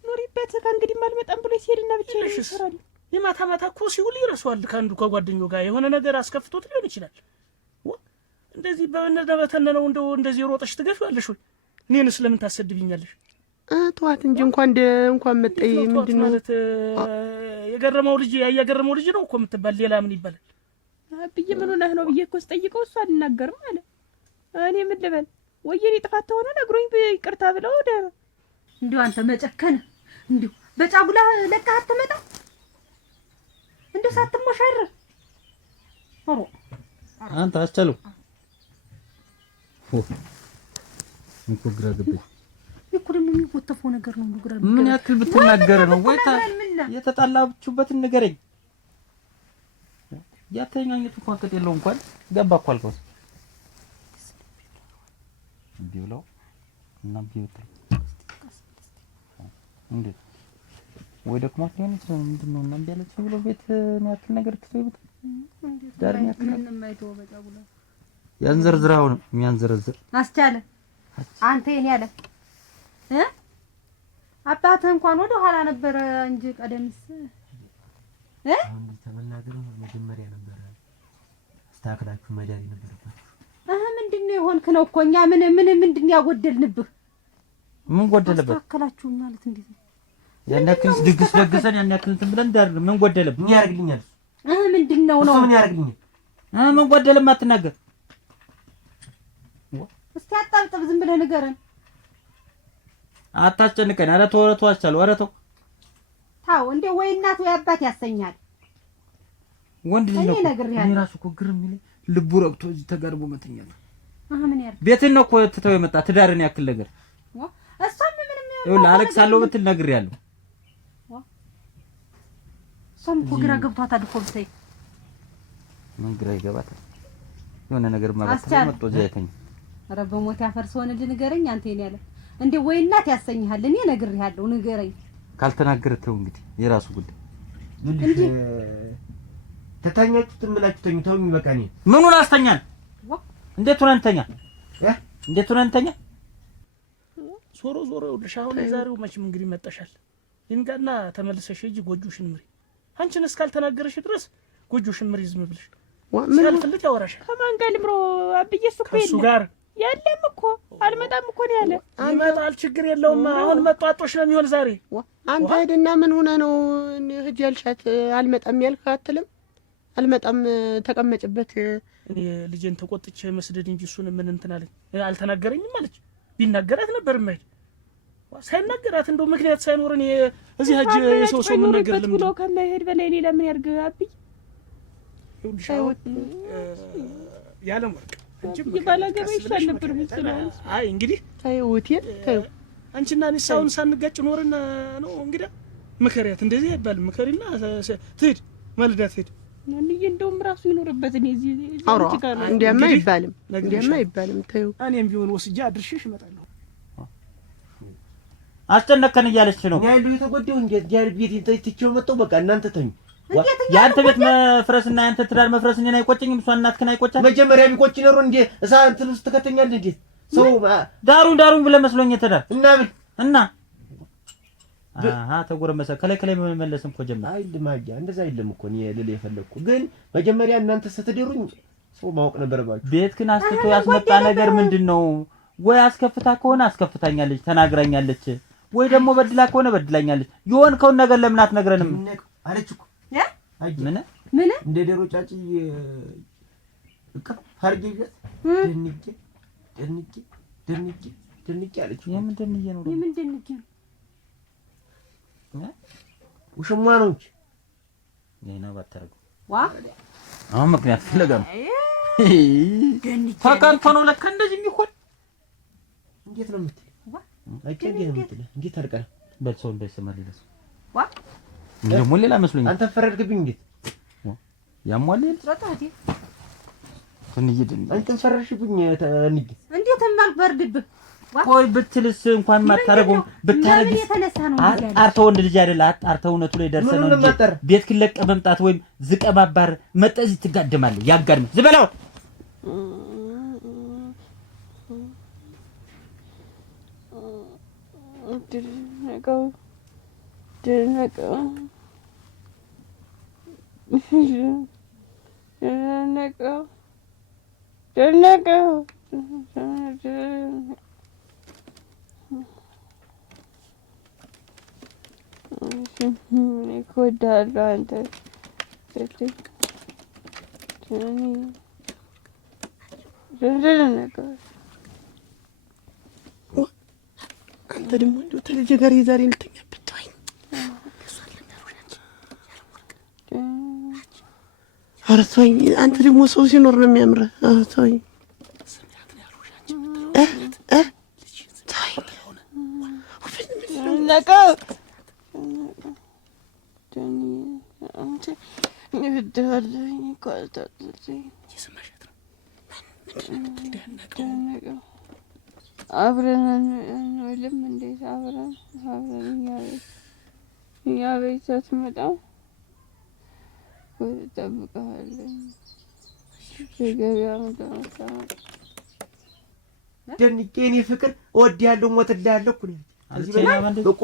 ኖሪበት ከእንግዲህ አልመጣም ብሎ ሲሄድና ብቻዬን ይሰራል። የማታ ማታ እኮ ሲውል ይረሳዋል። ከአንዱ ከጓደኛው ጋር የሆነ ነገር አስከፍቶት ሊሆን ይችላል። እንደዚህ በተነነው እንደዚህ ሮጠሽ ትገፊዋለሽ ወይ? እኔንስ ለምን ታሰድብኛለሽ? ተዋት እንጂ እንኳን መጣይ ምንድነው ማለት የገረመው ልጅ ነው እኮ የምትባል ሌላ ምን ይባላል? አብዬ ምን ሆነህ ነው ብዬ እኮ ስጠይቀው እሱ አልናገርም አለ። እኔ ምን ልበል? ወየኔ ጥፋት ሆነ ነግሮኝ ይቅርታ ብለው ወደ እንዲሁ አንተ መጨከን እንዲሁ በጫጉላ ለቃህ አትመጣ እንዴ ሳትሞሸር ሆሮ አንተ አስቻለው እኮ ግራ ገባኝ እኮ ደግሞ የሚወተፈው ነገር ነው። ግራ ምን ያክል ብትናገር ነው ወይ የተጣላችሁበትን ንገረኝ። ያተኛኝቱ እንኳን ከጤለው እንኳን ገባ እኮ አልከው ቢብለው እና ቢውት እንዴ ወይ ደግሞ ሊሆን ይችላል። ምንድነው እና ቢያለች ብሎ ቤት ነው ያክል ነገር ትይብት ዳር ነው ያክል ምንም አይተው በቃ ብሎ ያንዘርዝራው ነው የሚያንዘረዝር አስቻለ አንተ የኔ ያለ አባትህ እንኳን ወደ ኋላ ነበር እንጂ ቀደምስ አሁን ተመናገር መጀመሪያ ነበር አስተካክላችሁ መዳሪ ነበርባችሁ። ምንድነው የሆንክ ነው እኮ እኛ ምንድነው ያጎደልንብህ? ምን ጎደለበት? አስተካክላችሁ ማለት እንዴት ነው? ያን ያክል ድግስ ደግሰን ያን ያክል እንትን ብለን ዳር ምን ጎደለበት? ምን ያርግልኛል? ምንድነው ነው? ምን ያርግልኛል? ምን ጎደለም አትናገር። እስቲ አጣብጥብ ዝም ብለህ ንገረን። አታስጨንቀን። ኧረ ተወረቱ አቻሉ ኧረ ተው ታው እንደ ወይ እናት ወይ አባት ያሰኛል። ወንድ ልጅ ነው እኔ ራሱ እኮ ግርም ይለኝ ልቡ ረግቶ እዚህ ተጋርቦ መተኛት። ምን ያርግ ቤትን ነው እኮ ትተው የመጣ ትዳርን ያክል ነገር እሷም ምንም ይኸውልህ አለቅሳለሁ ብትል ነግሬያለሁ። እሷም እኮ ግራ ገብቷታል እኮ ብታይ ምን ግራ ይገባታል? የሆነ ነገር ማለት መጥቶ ዘይተኝ ኧረ በሞት ያፈርሰውን ንገረኝ አንተ የኔ ያለ እንዴ ወይ እናት ያሰኝሃል። እኔ ነግሬሃለሁ ንገረኝ። ካልተናገረተው እንግዲህ የራሱ ጉዳይ እንዴ ተታኛችሁ ትምላችሁ ተኝተው የሚበቃኝ ምኑን አስተኛን? እንዴት ሆነን ተኛ? እንዴት ሆነን ተኛ? ዞሮ ይኸውልሽ አሁን የዛሬው መቼም እንግዲህ መጣሻል። ይንጋና ተመልሰሽ ሂጂ ጎጆሽን ምሪ። አንቺን እስካልተናገረሽ ድረስ ጎጆሽን ምሪ ዝም ብለሽ ሲያልፍልሽ ያወራሻል። ከማን ጋር ልምሮ አብዬ እሱ እኮ ከእሱ ጋር የለም እኮ አልመጣም እኮ ነው ያለ። ይመጣል ችግር የለውም። አሁን መጣጣሽ ነው የሚሆን ዛሬ። አንተ ሄድና ምን ሆነ ነው ሂጅ ያልሻት አልመጣም ያልከው አትልም? አልመጣም ተቀመጭበት። እኔ ልጄን ተቆጥቼ መስደድ እንጂ እሱን ምን እንትን አለኝ አልተናገረኝም አለች። ቢናገራት ነበር ማለት ሳይናገራት እንደው ምክንያት ሳይኖርን እዚህ ሀጅ የሰው ምን ነገር ለምን ብሎ ከመሄድ በላይ ሌላ ምን ያርግ አብይ? ያለም ወርቅ እንጂ ባላገባ ይሻል ነበር ምትለው። አይ እንግዲህ ታዩት አንቺና ንሳውን ሳንጋጭ ኖርና ነው እንግዲህ ምከሪያት። እንደዚህ አይባልም። ምከሪና ትሄድ ማልዳት ትሄድ እንዴ እንደውም ራሱ ይኖርበት እኔ እዚህ ጋር ነው እንደማ አይባልም ታዩ። እኔም ቢሆን ወስጄ አድርሽሽ እመጣለሁ። አስጨነቀን እያለች ነው ያለው የተጎደው እንዴ ዲያር ቤት ትቼው መጣው። በቃ እናንተ ተኙ። ያንተ ቤት መፍረስና ያንተ ትዳር መፍረስ እኔን አይቆጨኝም። እሷ እናትከን አይቆጫት? መጀመሪያ ቢቆጭ ነው እንዴ እዛ እንትን ውስጥ ተከተኛል እንዴ ሰው ዳሩን ብለህ መስሎኝ ተዳር እና ተጎረመሰ ከላይ መመለስም እኮ ጀመረ። አይልም አያ እንደዛ አይልም እኮ እኔ ልል የፈለኩ ግን መጀመሪያ እናንተ ስትደሩኝ ሰው ማወቅ ነበረባችሁ። ቤት ግን አስተቶ ያስመጣ ነገር ምንድነው? ወይ አስከፍታ ከሆነ አስከፍታኛለች ተናግራኛለች፣ ወይ ደግሞ በድላ ከሆነ በድላኛለች። የሆንከውን ነገር ለምን አትነግረንም አለች እኮ ምን እንደ ደሮ ጫጭ እቀፍ አርጌበት ደንቄ አለች። የምንድን ነው ውሽማ ነው እንጂ ነይና ባታረጉ አሁን ምክንያት ፍለጋ ነው። ተቀንቶ ነው ለካ እንደዚህ የሚሆን። እንዴት ነው የምትል? እንዴት አድርቀህ በሰው እንዳይሰማ ሊለስ ደግሞ ሌላ መስሎኝ አንተ ፈረድክብኝ። እንዴት ያሟል ጥራታቲ አንተ ፈረድሽብኝ። እንዴት የማልፈርድብህ? ቆይ ብትልስ እንኳን ማታረገው ብታረግስ አጣርተው ወንድ ልጅ አይደል? አጣርተው እውነቱ ላይ ደርሰህ ነው እንጂ ቤት ክለቀ መምጣት ወይም ዝቀ ማባር መጠዝ ትጋደማለህ። ያጋድም ዝበለው አንተ ደግሞ እንደው ተለጀ ጋር የዛሬ ልተኛበት ተወኝ። ኧረ ተወኝ። አንተ ደግሞ ሰው ሲኖር ነው የሚያምረህ። ኧረ ተወኝ። አብረን እንውልም እንዴት አብረን እኛ ቤት ስትመጣ እጠብቅሃለሁ። የገበያ መጣ ደንቄ እኔ ፍቅር እወድሃለሁ እሞትልሃለሁ እኮ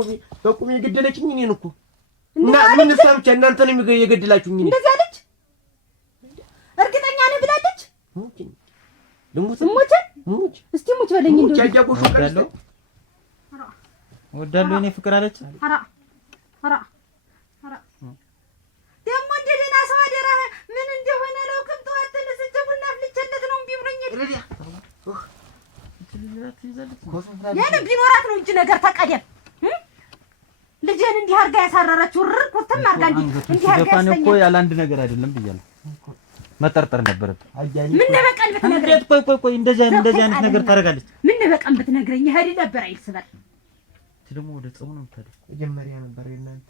ነው። በቁሜ የገደለችኝ እኔን እኮ እና ምን ሰምቼ እናንተን የገደላችሁኝ እኔ እንደዚህ አለች። እርግጠኛ ነህ ብላለች። ልሙት ሙች እስቲ ሙች በለኝ እንደው ጃጃጎሽ ወዳለሁ እኔ ፍቅር አለች። ኧረ ደግሞ እንደ ደህና ሰው አደራህ ምን እንደሆነ ለውክም ጠዋት ተነስቼ ቡና አፍልቼለት ነው እምቢ ብሎኝ ያን ቢኖራት ነው እንጂ ነገር ተቀደም ልጅህን እንዲህ አድርጋ ያሳረረችው ርኩትም አድርጋ እንዲህ አድርጋ ያስተኛል እኮ ያለ አንድ ነገር አይደለም ብያለሁ። መጠርጠር ነበረብህ። ምን በቀል ብትነግረኝ ቆይ እንደዚህ አይነት ነገር ታደርጋለች። ምን በቀል ብትነግረኝ ይሄድ ነበር አይስበል ደግሞ ወደ ጾም ነው የምታደርገው። መጀመሪያ ነበር እናንተ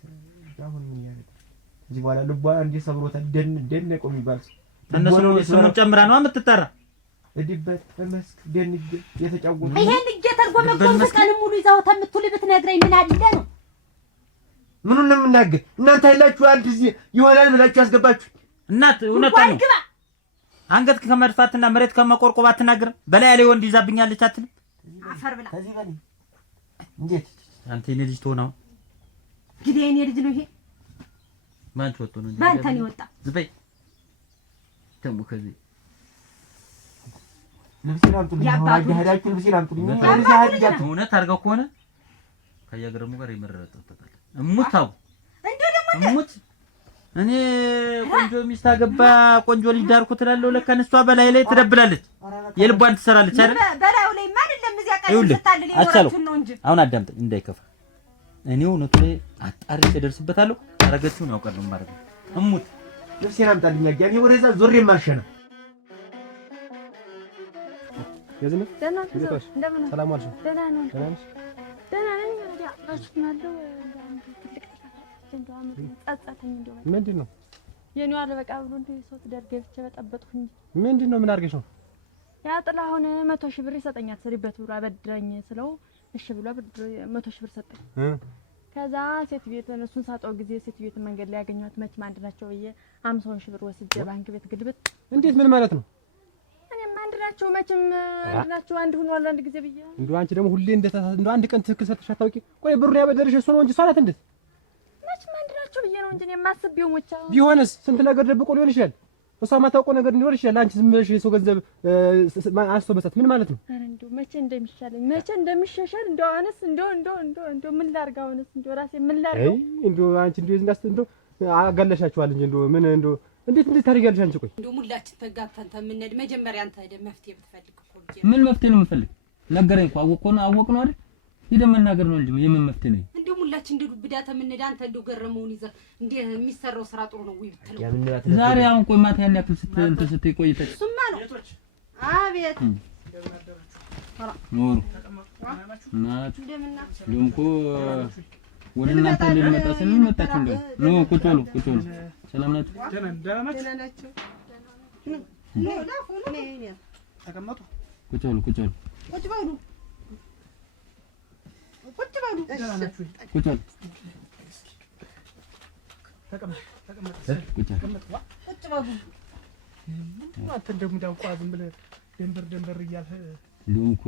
አሁን ምን ያደርግ እዚህ በኋላ ልቧ እንደ ሰብሮታል ደነቀው የሚባል እነሱ ስሙን ጨምራ ነው የምትጠራ እዲበት በመስክ ደንግ የተጫወተ ይሄን እየተርጎመጎም ቀን ሙሉ ይዛው ተምትል ብትነግረኝ ምን አለ ነው ምኑን ነው የምናገር? እናንተ አይላችሁ አንድ ጊዜ ይሆናል ብላችሁ ያስገባችሁ እናት እውነት ነው። አንገት ከመድፋትና መሬት ከመቆርቆብ አትናገርም። በላይ ያለ ወንድ ይዛብኛለች አትልም። አፈር ብላ ከዚህ በላይ እንዴት አንተ የኔ ልጅ ትሆናው ግዴ የኔ ልጅ ነው ይሄ ማን ወጥቶ ነው ባንተ ነው ወጣ ዝበይ ተሙ ከዚህ ልብሴን አምጡልኝ። አሁን ሄዳችሁ ልብሴን አምጡልኝ። እውነት አድርገው ከሆነ ከያገረሙ ጋር የመረረጠው ተጣለ እሙታው እንደው ደግሞ እሙት እኔ ቆንጆ ሚስት አገባ ቆንጆ ልጅ ዳርኩ ትላለህ። ለካን እሷ በላይ ላይ ትደብላለች፣ የልቧን ትሰራለች አይደል? በላዩ ላይ ማን ለምዚያ ቃል ተጣልል ይወራችሁ ነው እንጂ አሁን አዳምጠኝ እንዳይከፋ። እኔ እውነቱ ላይ አጣርቼ እደርስበታለሁ። አረገችውን አውቃለሁ ማለት ነው። እሙት ልብሴን አምጣልኝ። ያጋኒ ወደዛ ዞሬ ማርሸና ያዝነ ደህና እንደምን ሰላም ዋልሽ? ደህና ነኝ። ደህና ነኝ። ምንድን ነው የኔው አለበቃ ብሎ እንደ ሰው ትዳር ገብቼ በጠበጥኩኝ። ምንድን ነው ምን አድርገሽ ነው? ያ ጥላሁን 100,000 ብር ይሰጠኛል ስሪበት ብሎ አበድረኝ ስለው እሺ ብሎ 100,000 ብር ሰጠኝ። ከዛ ሴት ቤት እነሱን ሳጠው ጊዜ ሴት ቤት መንገድ ላይ ያገኘኋት መቼም አንድ ናቸው ብዬ 50,000 ብር ወስጄ ባንክ ቤት ግልብጥ። እንዴት ምን ማለት ነው? እኔም አንድ ናቸው መቼም አንድ ናቸው አንድ ሆኗል አንድ ጊዜ ብዬ። እንደው አንቺ ደግሞ ሁሌ እንደው አንድ ቀን ትክክል ሰጥተሽ አታውቂ። ቆይ ብሩን ያበደረሽ እሱ ነው እንጂ እሷ ናት እንዴ? መቼም አንድ ናቸው ብዬ ነው እንጂ እኔ የማስበው ሞቻ ቢሆንስ ስንት ነገር ደብቆ ሊሆን ይችላል። እሷ ማታውቀው ነገር ሊሆን ይችላል። አንቺ ዝም ብለሽ የሰው ገንዘብ አንስቶ መስጠት ምን ማለት ነው? ኧረ እንደው መቼ እንደሚሻለኝ መቼ እንደሚሻሻል እንደው አነስ እንደው ምን ላድርግ አሁንስ እንደው ራሴ ምን ላድርገው? እንደው አንቺ እንደው አጋለሻችኋል እንጂ እንደው ምን እንደው እንዴት ታደርጊያለሽ አንቺ? ቆይ እንደው ሙላችን ተጋብተን ተምንሄድ መጀመሪያ አንተ ሄደህ መፍትሄ ብትፈልግ እኮ ልጅ ምን መፍትሄ ነው የምፈልግ? ነገረኝ እኮ አወቅነው አይደል? ሄደህ መናገር ነው እንጂ የምን መፍትሄ ነው? እንደው ሙላችን እንደው ብዳ ተምንሄድ አንተ እንደው ገረመውን ይዘህ እንደ የሚሰራው ስራ ጥሩ ነው ወይ ብትለው ዛሬ አሁን ቆይ ማታ ያን ያክል ስትይ ቆይተሽ እሱማ ነው። አቤት ኖሩ እናት ደምኮ ወደ እናንተ ልንመጣ ስንል መጣችሁ እንደው ነው። ቁጭ በሉ ሰላም ናችሁ? ደህና ናችሁ? ተቀመጡ። ቁጭ በሉ ቁጭ በሉ ቁጭ በሉ አንተ እንደምዳውቋ ዝም ብለህ ደንበር እያልህ እንደውም እኮ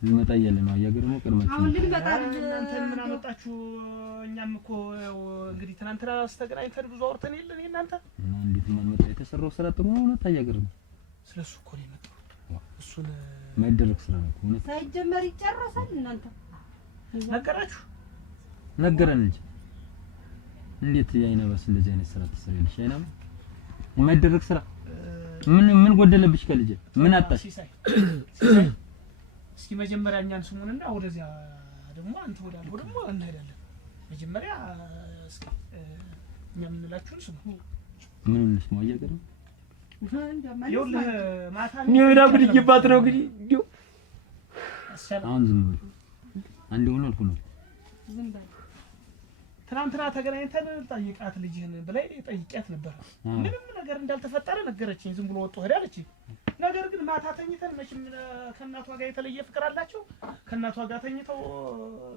ልንመጣ እያለ ነው። አያገር ነው ቀድማችሁ አሁን ልንመጣ እናንተ ምን አመጣችሁ? እኛም እኮ እንግዲህ ትናንትና ስተገናኝተን ብዙ አውርተን የለን እናንተ እንዴት ማን መጣ? የተሰራው ስራ ጥሩ ነው። እውነት አያገር ነው። ስለሱ እኮ ነው የመጣው። እሱን ማይደረግ ስራ ነው እውነት። ሳይጀመር ይጨረሳል። እናንተ ነገራችሁ ነገረን እንጂ እንዴት ያይናባስ እንደዚህ አይነት ስራ ትሰሪያለሽ? ያይናባ የማይደረግ ስራ ምን ጎደለብሽ? ከልጅ ምን አጣሽ? ሲሳይ እስኪ መጀመሪያ እኛን ስሙንና ወደዚያ ደግሞ አንተ ወዳለው ደግሞ እንሄዳለን። መጀመሪያ እስኪ እኛ የምንላችሁን ስሙ። ምን እንስማው? አያገር ነው ይኸውልህ ማታ ነው ጉድይባት ነው እንግዲህ እንዲሁ አሁን ዝም ብሎ አንድ ሆኖ አልኩ ነው። ዝም በል ትናንትና ተገናኝተን ጠይቃት ልጅህን ብላይ ጠይቂያት ነበር። ምንም ነገር እንዳልተፈጠረ ነገረችኝ። ዝም ብሎ ወጥቶ ሄዳለች። ነገር ግን ማታ ተኝተን መቼም ከእናቷ ጋር የተለየ ፍቅር አላቸው። ከእናቷ ጋር ተኝተው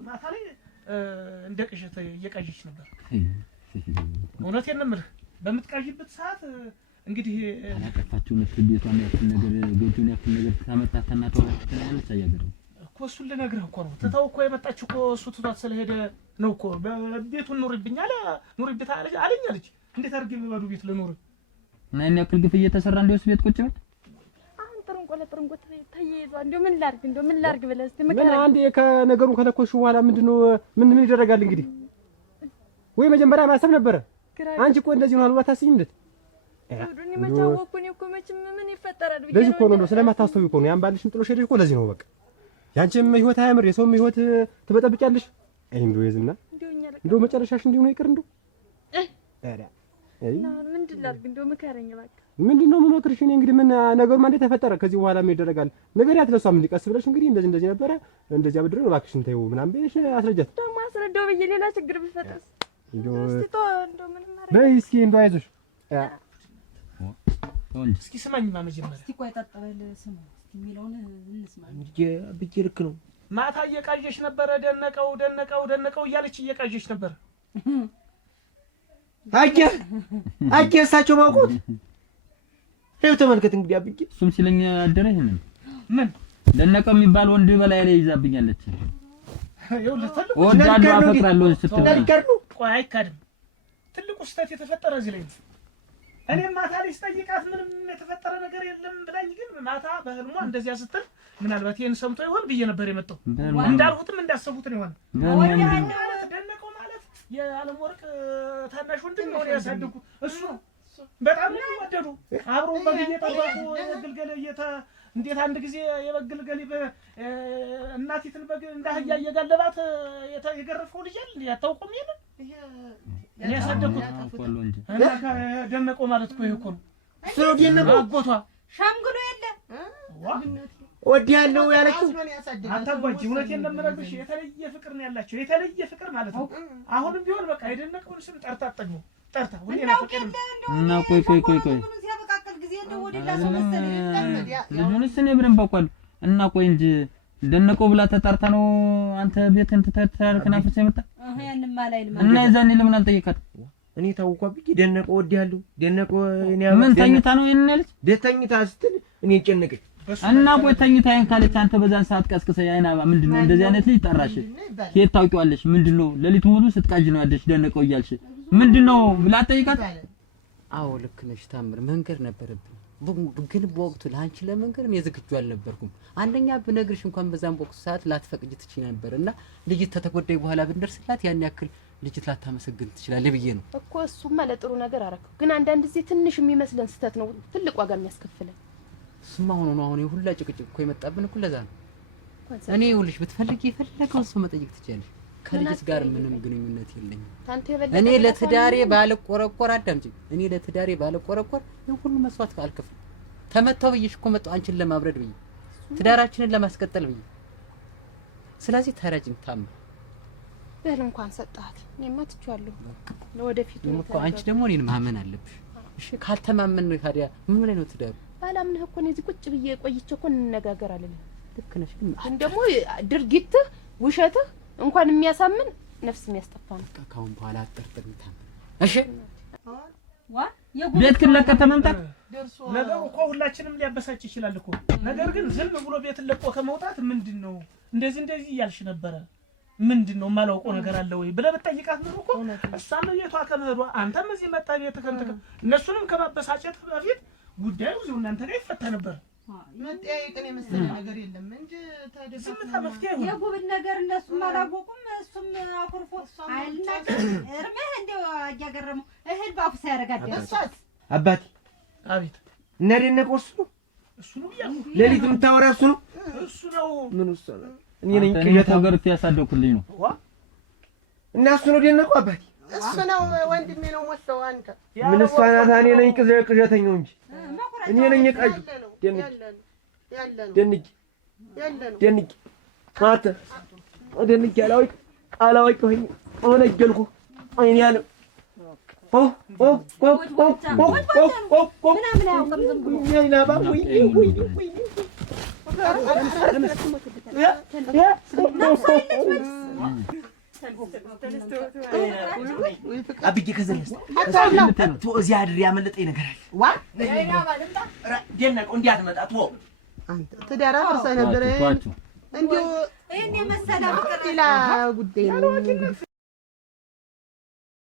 ማታ ላይ እንደ ቅዠት እየቃዠች ነበር። እውነቴን ነው የምልህ። በምትቃዥበት ሰዓት እንግዲህ አላጠፋችሁ መስል ቤቷን ያክል ነገር ጎጆን ያክል ነገር ታመጣት እናቷ ጋር ተናለች። አያገረው እኮ እሱን ልነግርህ እኮ ነው። ትታው እኮ የመጣች እኮ እሱ ትቷት ስለሄደ ነው እኮ። ቤቱን ኑሪብኝ ኑሪብኝ አለኝ አለች። እንዴት አድርጌ በባዶ ቤት ልኑር? እና እኔ ያክል ግፍ እየተሰራ እንደውስ ቤት ቁጭ በል። አሁን ጥርንቆ ተይይዟ። እንደው ምን ላድርግ ብለህ እስቲ ምን አንዴ ከነገሩን ከተኮሽ በኋላ ምንድነው ምን ይደረጋል እንግዲህ? ወይ መጀመሪያ ማሰብ ነበረ። አንቺ እኮ እንደዚህ ነው አልባት አስይኝ እንዴ? ዱኒ መቻወኩኝ እኮ መቼም ምን ይፈጠራል ብዬ ለዚህ እኮ ነው ስለማታስተውይ እኮ ነው ያን ባልሽን ጥሎሽ ሄደሽ እኮ ለዚህ ነው በቃ። ያንቺም ህይወት አያምር የሰውም ህይወት ትበጠብጫለሽ። አይ እንደው የዝና እንደው መጨረሻሽ እንዲሁ ነው ይቅር እንደው ምንድን ላድርግ? እንደው ምከረኝ እባክህ። ምንድነው የምመክርሽ? እኔ እንግዲህ ምን ነገሩ ማን ተፈጠረ? ከዚህ በኋላ ምን ይደረጋል? ነገር ያትለሷም እንዲቀስ ብለሽ እንግዲህ እንደዚህ ነበረ እንደዚህ አብድረው እባክሽን ተይው ምናምን ብለሽ አስረጃት። ደግሞ አስረዳው ብዬ ሌላ ችግር ቢፈጠርስ? እንደው ምንም ማረግ በይ እስኪ እንደው አይዞሽ። እስኪ ስማኝማ መጀመሪያ እስኪ ቆይ ታጠበል ስሙ እስኪ የሚለውን እንስማ። ብዬ ልክ ነው። ማታ እየቃዠች ነበረ። ደነቀው እያለች እየቃዠች ነበር። አጀ እሳቸው ማውቁት ይኸው ተመልከት እንግዲህ አብዬ እሱም ሲለኝ አደረ። ይሄንን ምን ደነቀው የሚባል ወንድ በላይ ላይ ይዛብኛለች። ይኸው ለተልቁ ወዳለው አፈቅራለሁ ስትል ቆይ አይካድም። ትልቁ ስህተት የተፈጠረ እዚህ ላይ ነው። እኔም ማታ ላይ ስጠይቃት ምንም የተፈጠረ ነገር የለም ብላኝ፣ ግን ማታ በህልሟ እንደዚያ ስትል ምናልባት ይሄን ሰምቶ ይሆን ብዬ ነበር የመጣው። እንዳልሁትም እንዳሰቡት ነው ይሆን ማለት ደነቀው ማለት የዓለም ወርቅ ታናሽ ወንድም ነው ያሳደጉ። እሱ በጣም ነው ወደዱ። አብሮ በግዬ ጠባቁ ግልገል እንዴት አንድ ጊዜ የበግልገል እናቲትን በግ እንዳህያ እየጋለባት የገረፈው ልጅ አይደል? ያታውቁም ይሄን እኔ ያሳደጉት ደነቀው ማለት እኮ ይሄ እኮ ነው። እሱ ነው ደነቀው አጎቷ ሸምግሎ የለ ወዲያለው ያለችው አታጓጂ። እውነቴን ነው የምነግርሽ። የተለየ ፍቅር ነው ያላቸው፣ የተለየ ፍቅር ማለት ነው። አሁንም ቢሆን በቃ የደነቀውን ስም ጠርታ አጠግሞ ጠርታ ሁሌ ነው ፍቅር እና ቆይ ሲያበቃቀል ጊዜ እንደው ወደ ላሰ መሰለኝ ለምንስ ነው ብለን በቋል እና ቆይ እንጂ ደነቀው ብላ ተጣርታ ነው አንተ ቤትን ተታርክና ፍርስ የመጣ ያንማ ላይ እና የዛኔ ለምን አልጠየቃት? እኔ ታውቋ ብዬ ደነቀው ወዲያለው ደነቀው እኔ ምን ተኝታ ነው ይሄን ያለች? ደተኝታ ስትል እኔ ጨነቀኝ እና ቆይ ተኝታ ይሄን ካለች አንተ በዛን ሰዓት ቀስቅሰ አይናባ ምንድነው እንደዚህ አይነት ልጅ ጠራሽ? ከየት ታውቂዋለሽ? ምንድነው ሌሊት ሙሉ ስትቃጅ ነው ያለሽ ደነቀው እያልሽ ምንድነው ብላ ጠይቃት። አዎ ልክ ነሽ ታምር፣ መንገር ነበረብኝ ግን በወቅቱ ለአንቺ ለመንገር እኔ ዝግጁ አልነበርኩም። አንደኛ ብነግርሽ እንኳን በዛም በወቅቱ ሰዓት ላትፈቅጂ ትችይ ነበርና ልጅት ተተጎዳይ በኋላ ብንደርስላት ያን ያክል ልጅት ላታመሰግን ትችላለህ ብዬ ነው እኮ። እሱማ ለጥሩ ነገር አረከው፣ ግን አንዳንድ ጊዜ ትንሽ የሚመስለን ስህተት ነው ትልቅ ዋጋ የሚያስከፍለን። እሱማ ሆኖ ነው አሁን ሁላ ጭቅጭቅ እኮ የመጣብን እኮ ለዛ ነው። እኔ ይኸውልሽ ብትፈልጊ የፈለገውን ሰው መጠየቅ ትችያለሽ። ከልጅት ጋር ምንም ግንኙነት የለኝም። እኔ ለትዳሬ ባልቆረቆር አዳምጪኝ፣ እኔ ለትዳሬ ባልቆረቆር ሁሉ መስዋዕት አልከፍልም። ተመታው ብዬሽ እኮ መጣሁ አንቺን ለማብረድ ብዬ ትዳራችንን ለማስቀጠል ብዬ። ስለዚህ ተረጅኝ ታምር በል እንኳን ሰጣት። እኔማ ትቼዋለሁ ለወደፊቱ ነው እኮ። አንቺ ደግሞ እኔን ማመን አለብሽ። እሺ ካልተማመን ነው ታዲያ ምን ላይ ነው ትዳሩ? ባላምንህ እኮ ነው እዚህ ቁጭ ብዬ ቆይቼ እኮ እንነጋገራለን። ልክ ነሽ፣ ግን ደግሞ ድርጊትህ ውሸትህ እንኳን የሚያሳምን ነፍስ የሚያስጠፋ ነው። ካሁን በኋላ አጥርጥም ታምር። እሺ ቤት ክለከተ መምጣት ነገሩ እኮ ሁላችንም ሊያበሳጭ ይችላል እኮ። ነገር ግን ዝም ብሎ ቤት ለቆ ከመውጣት ምንድነው እንደዚህ እያልሽ ነበረ ምንድነው የማላውቀው ነገር አለ ወይ ብለህ ብትጠይቃት ነው እኮ። እሷም ቤቷ ከመሄዷ አንተም እዚህ መጣ ቤት ከንተከ እነሱንም ከማበሳጨት በፊት ጉዳዩ እዚሁ እናንተ ጋር ይፈታ ነበር። መጠያየቅን የመሰለ ነገር የለም እንጂ ዝምታ መፍትሄ ነው። የጉብን ነገር እነሱም አላወቁም። እሱም አኩርፎ አይልናቸው እርምህ እንደው አያገረመው እህል ባፉ ሳያረጋደ እሷስ አባቴ አቤት እና ደነቀው እሱ ነው ያለው። ሌሊት የምታወራ እሱ ነው ምን እሱ ነው? እኔ ነኝ ቅዠት ነገር ያሳደኩልኝ ነው እና እሱ ነው ደነቀው አባቴ። እሱ ነው ወንድሜ ነው ወሰው አንተ ምን እሷ ናት? እኔ ነኝ ቅዠተኛው እንጂ እኔ ነኝ የቃጁ ደንቂ ማተ ደንቂ አላወቅ ሆኝ ወነጀልኩ አይኔ ያለ አብዬ ከዘለስ እዚያ አድር ያመለጠኝ ነገር አለ። ዋ ደነቀው እንዲያትመጣ ቶ አንተ ትዳር አፍርሰህ ነበር። እንዲሁ ይሄን የመሰለ ፍቅር ሌላ ጉዳይ ነው።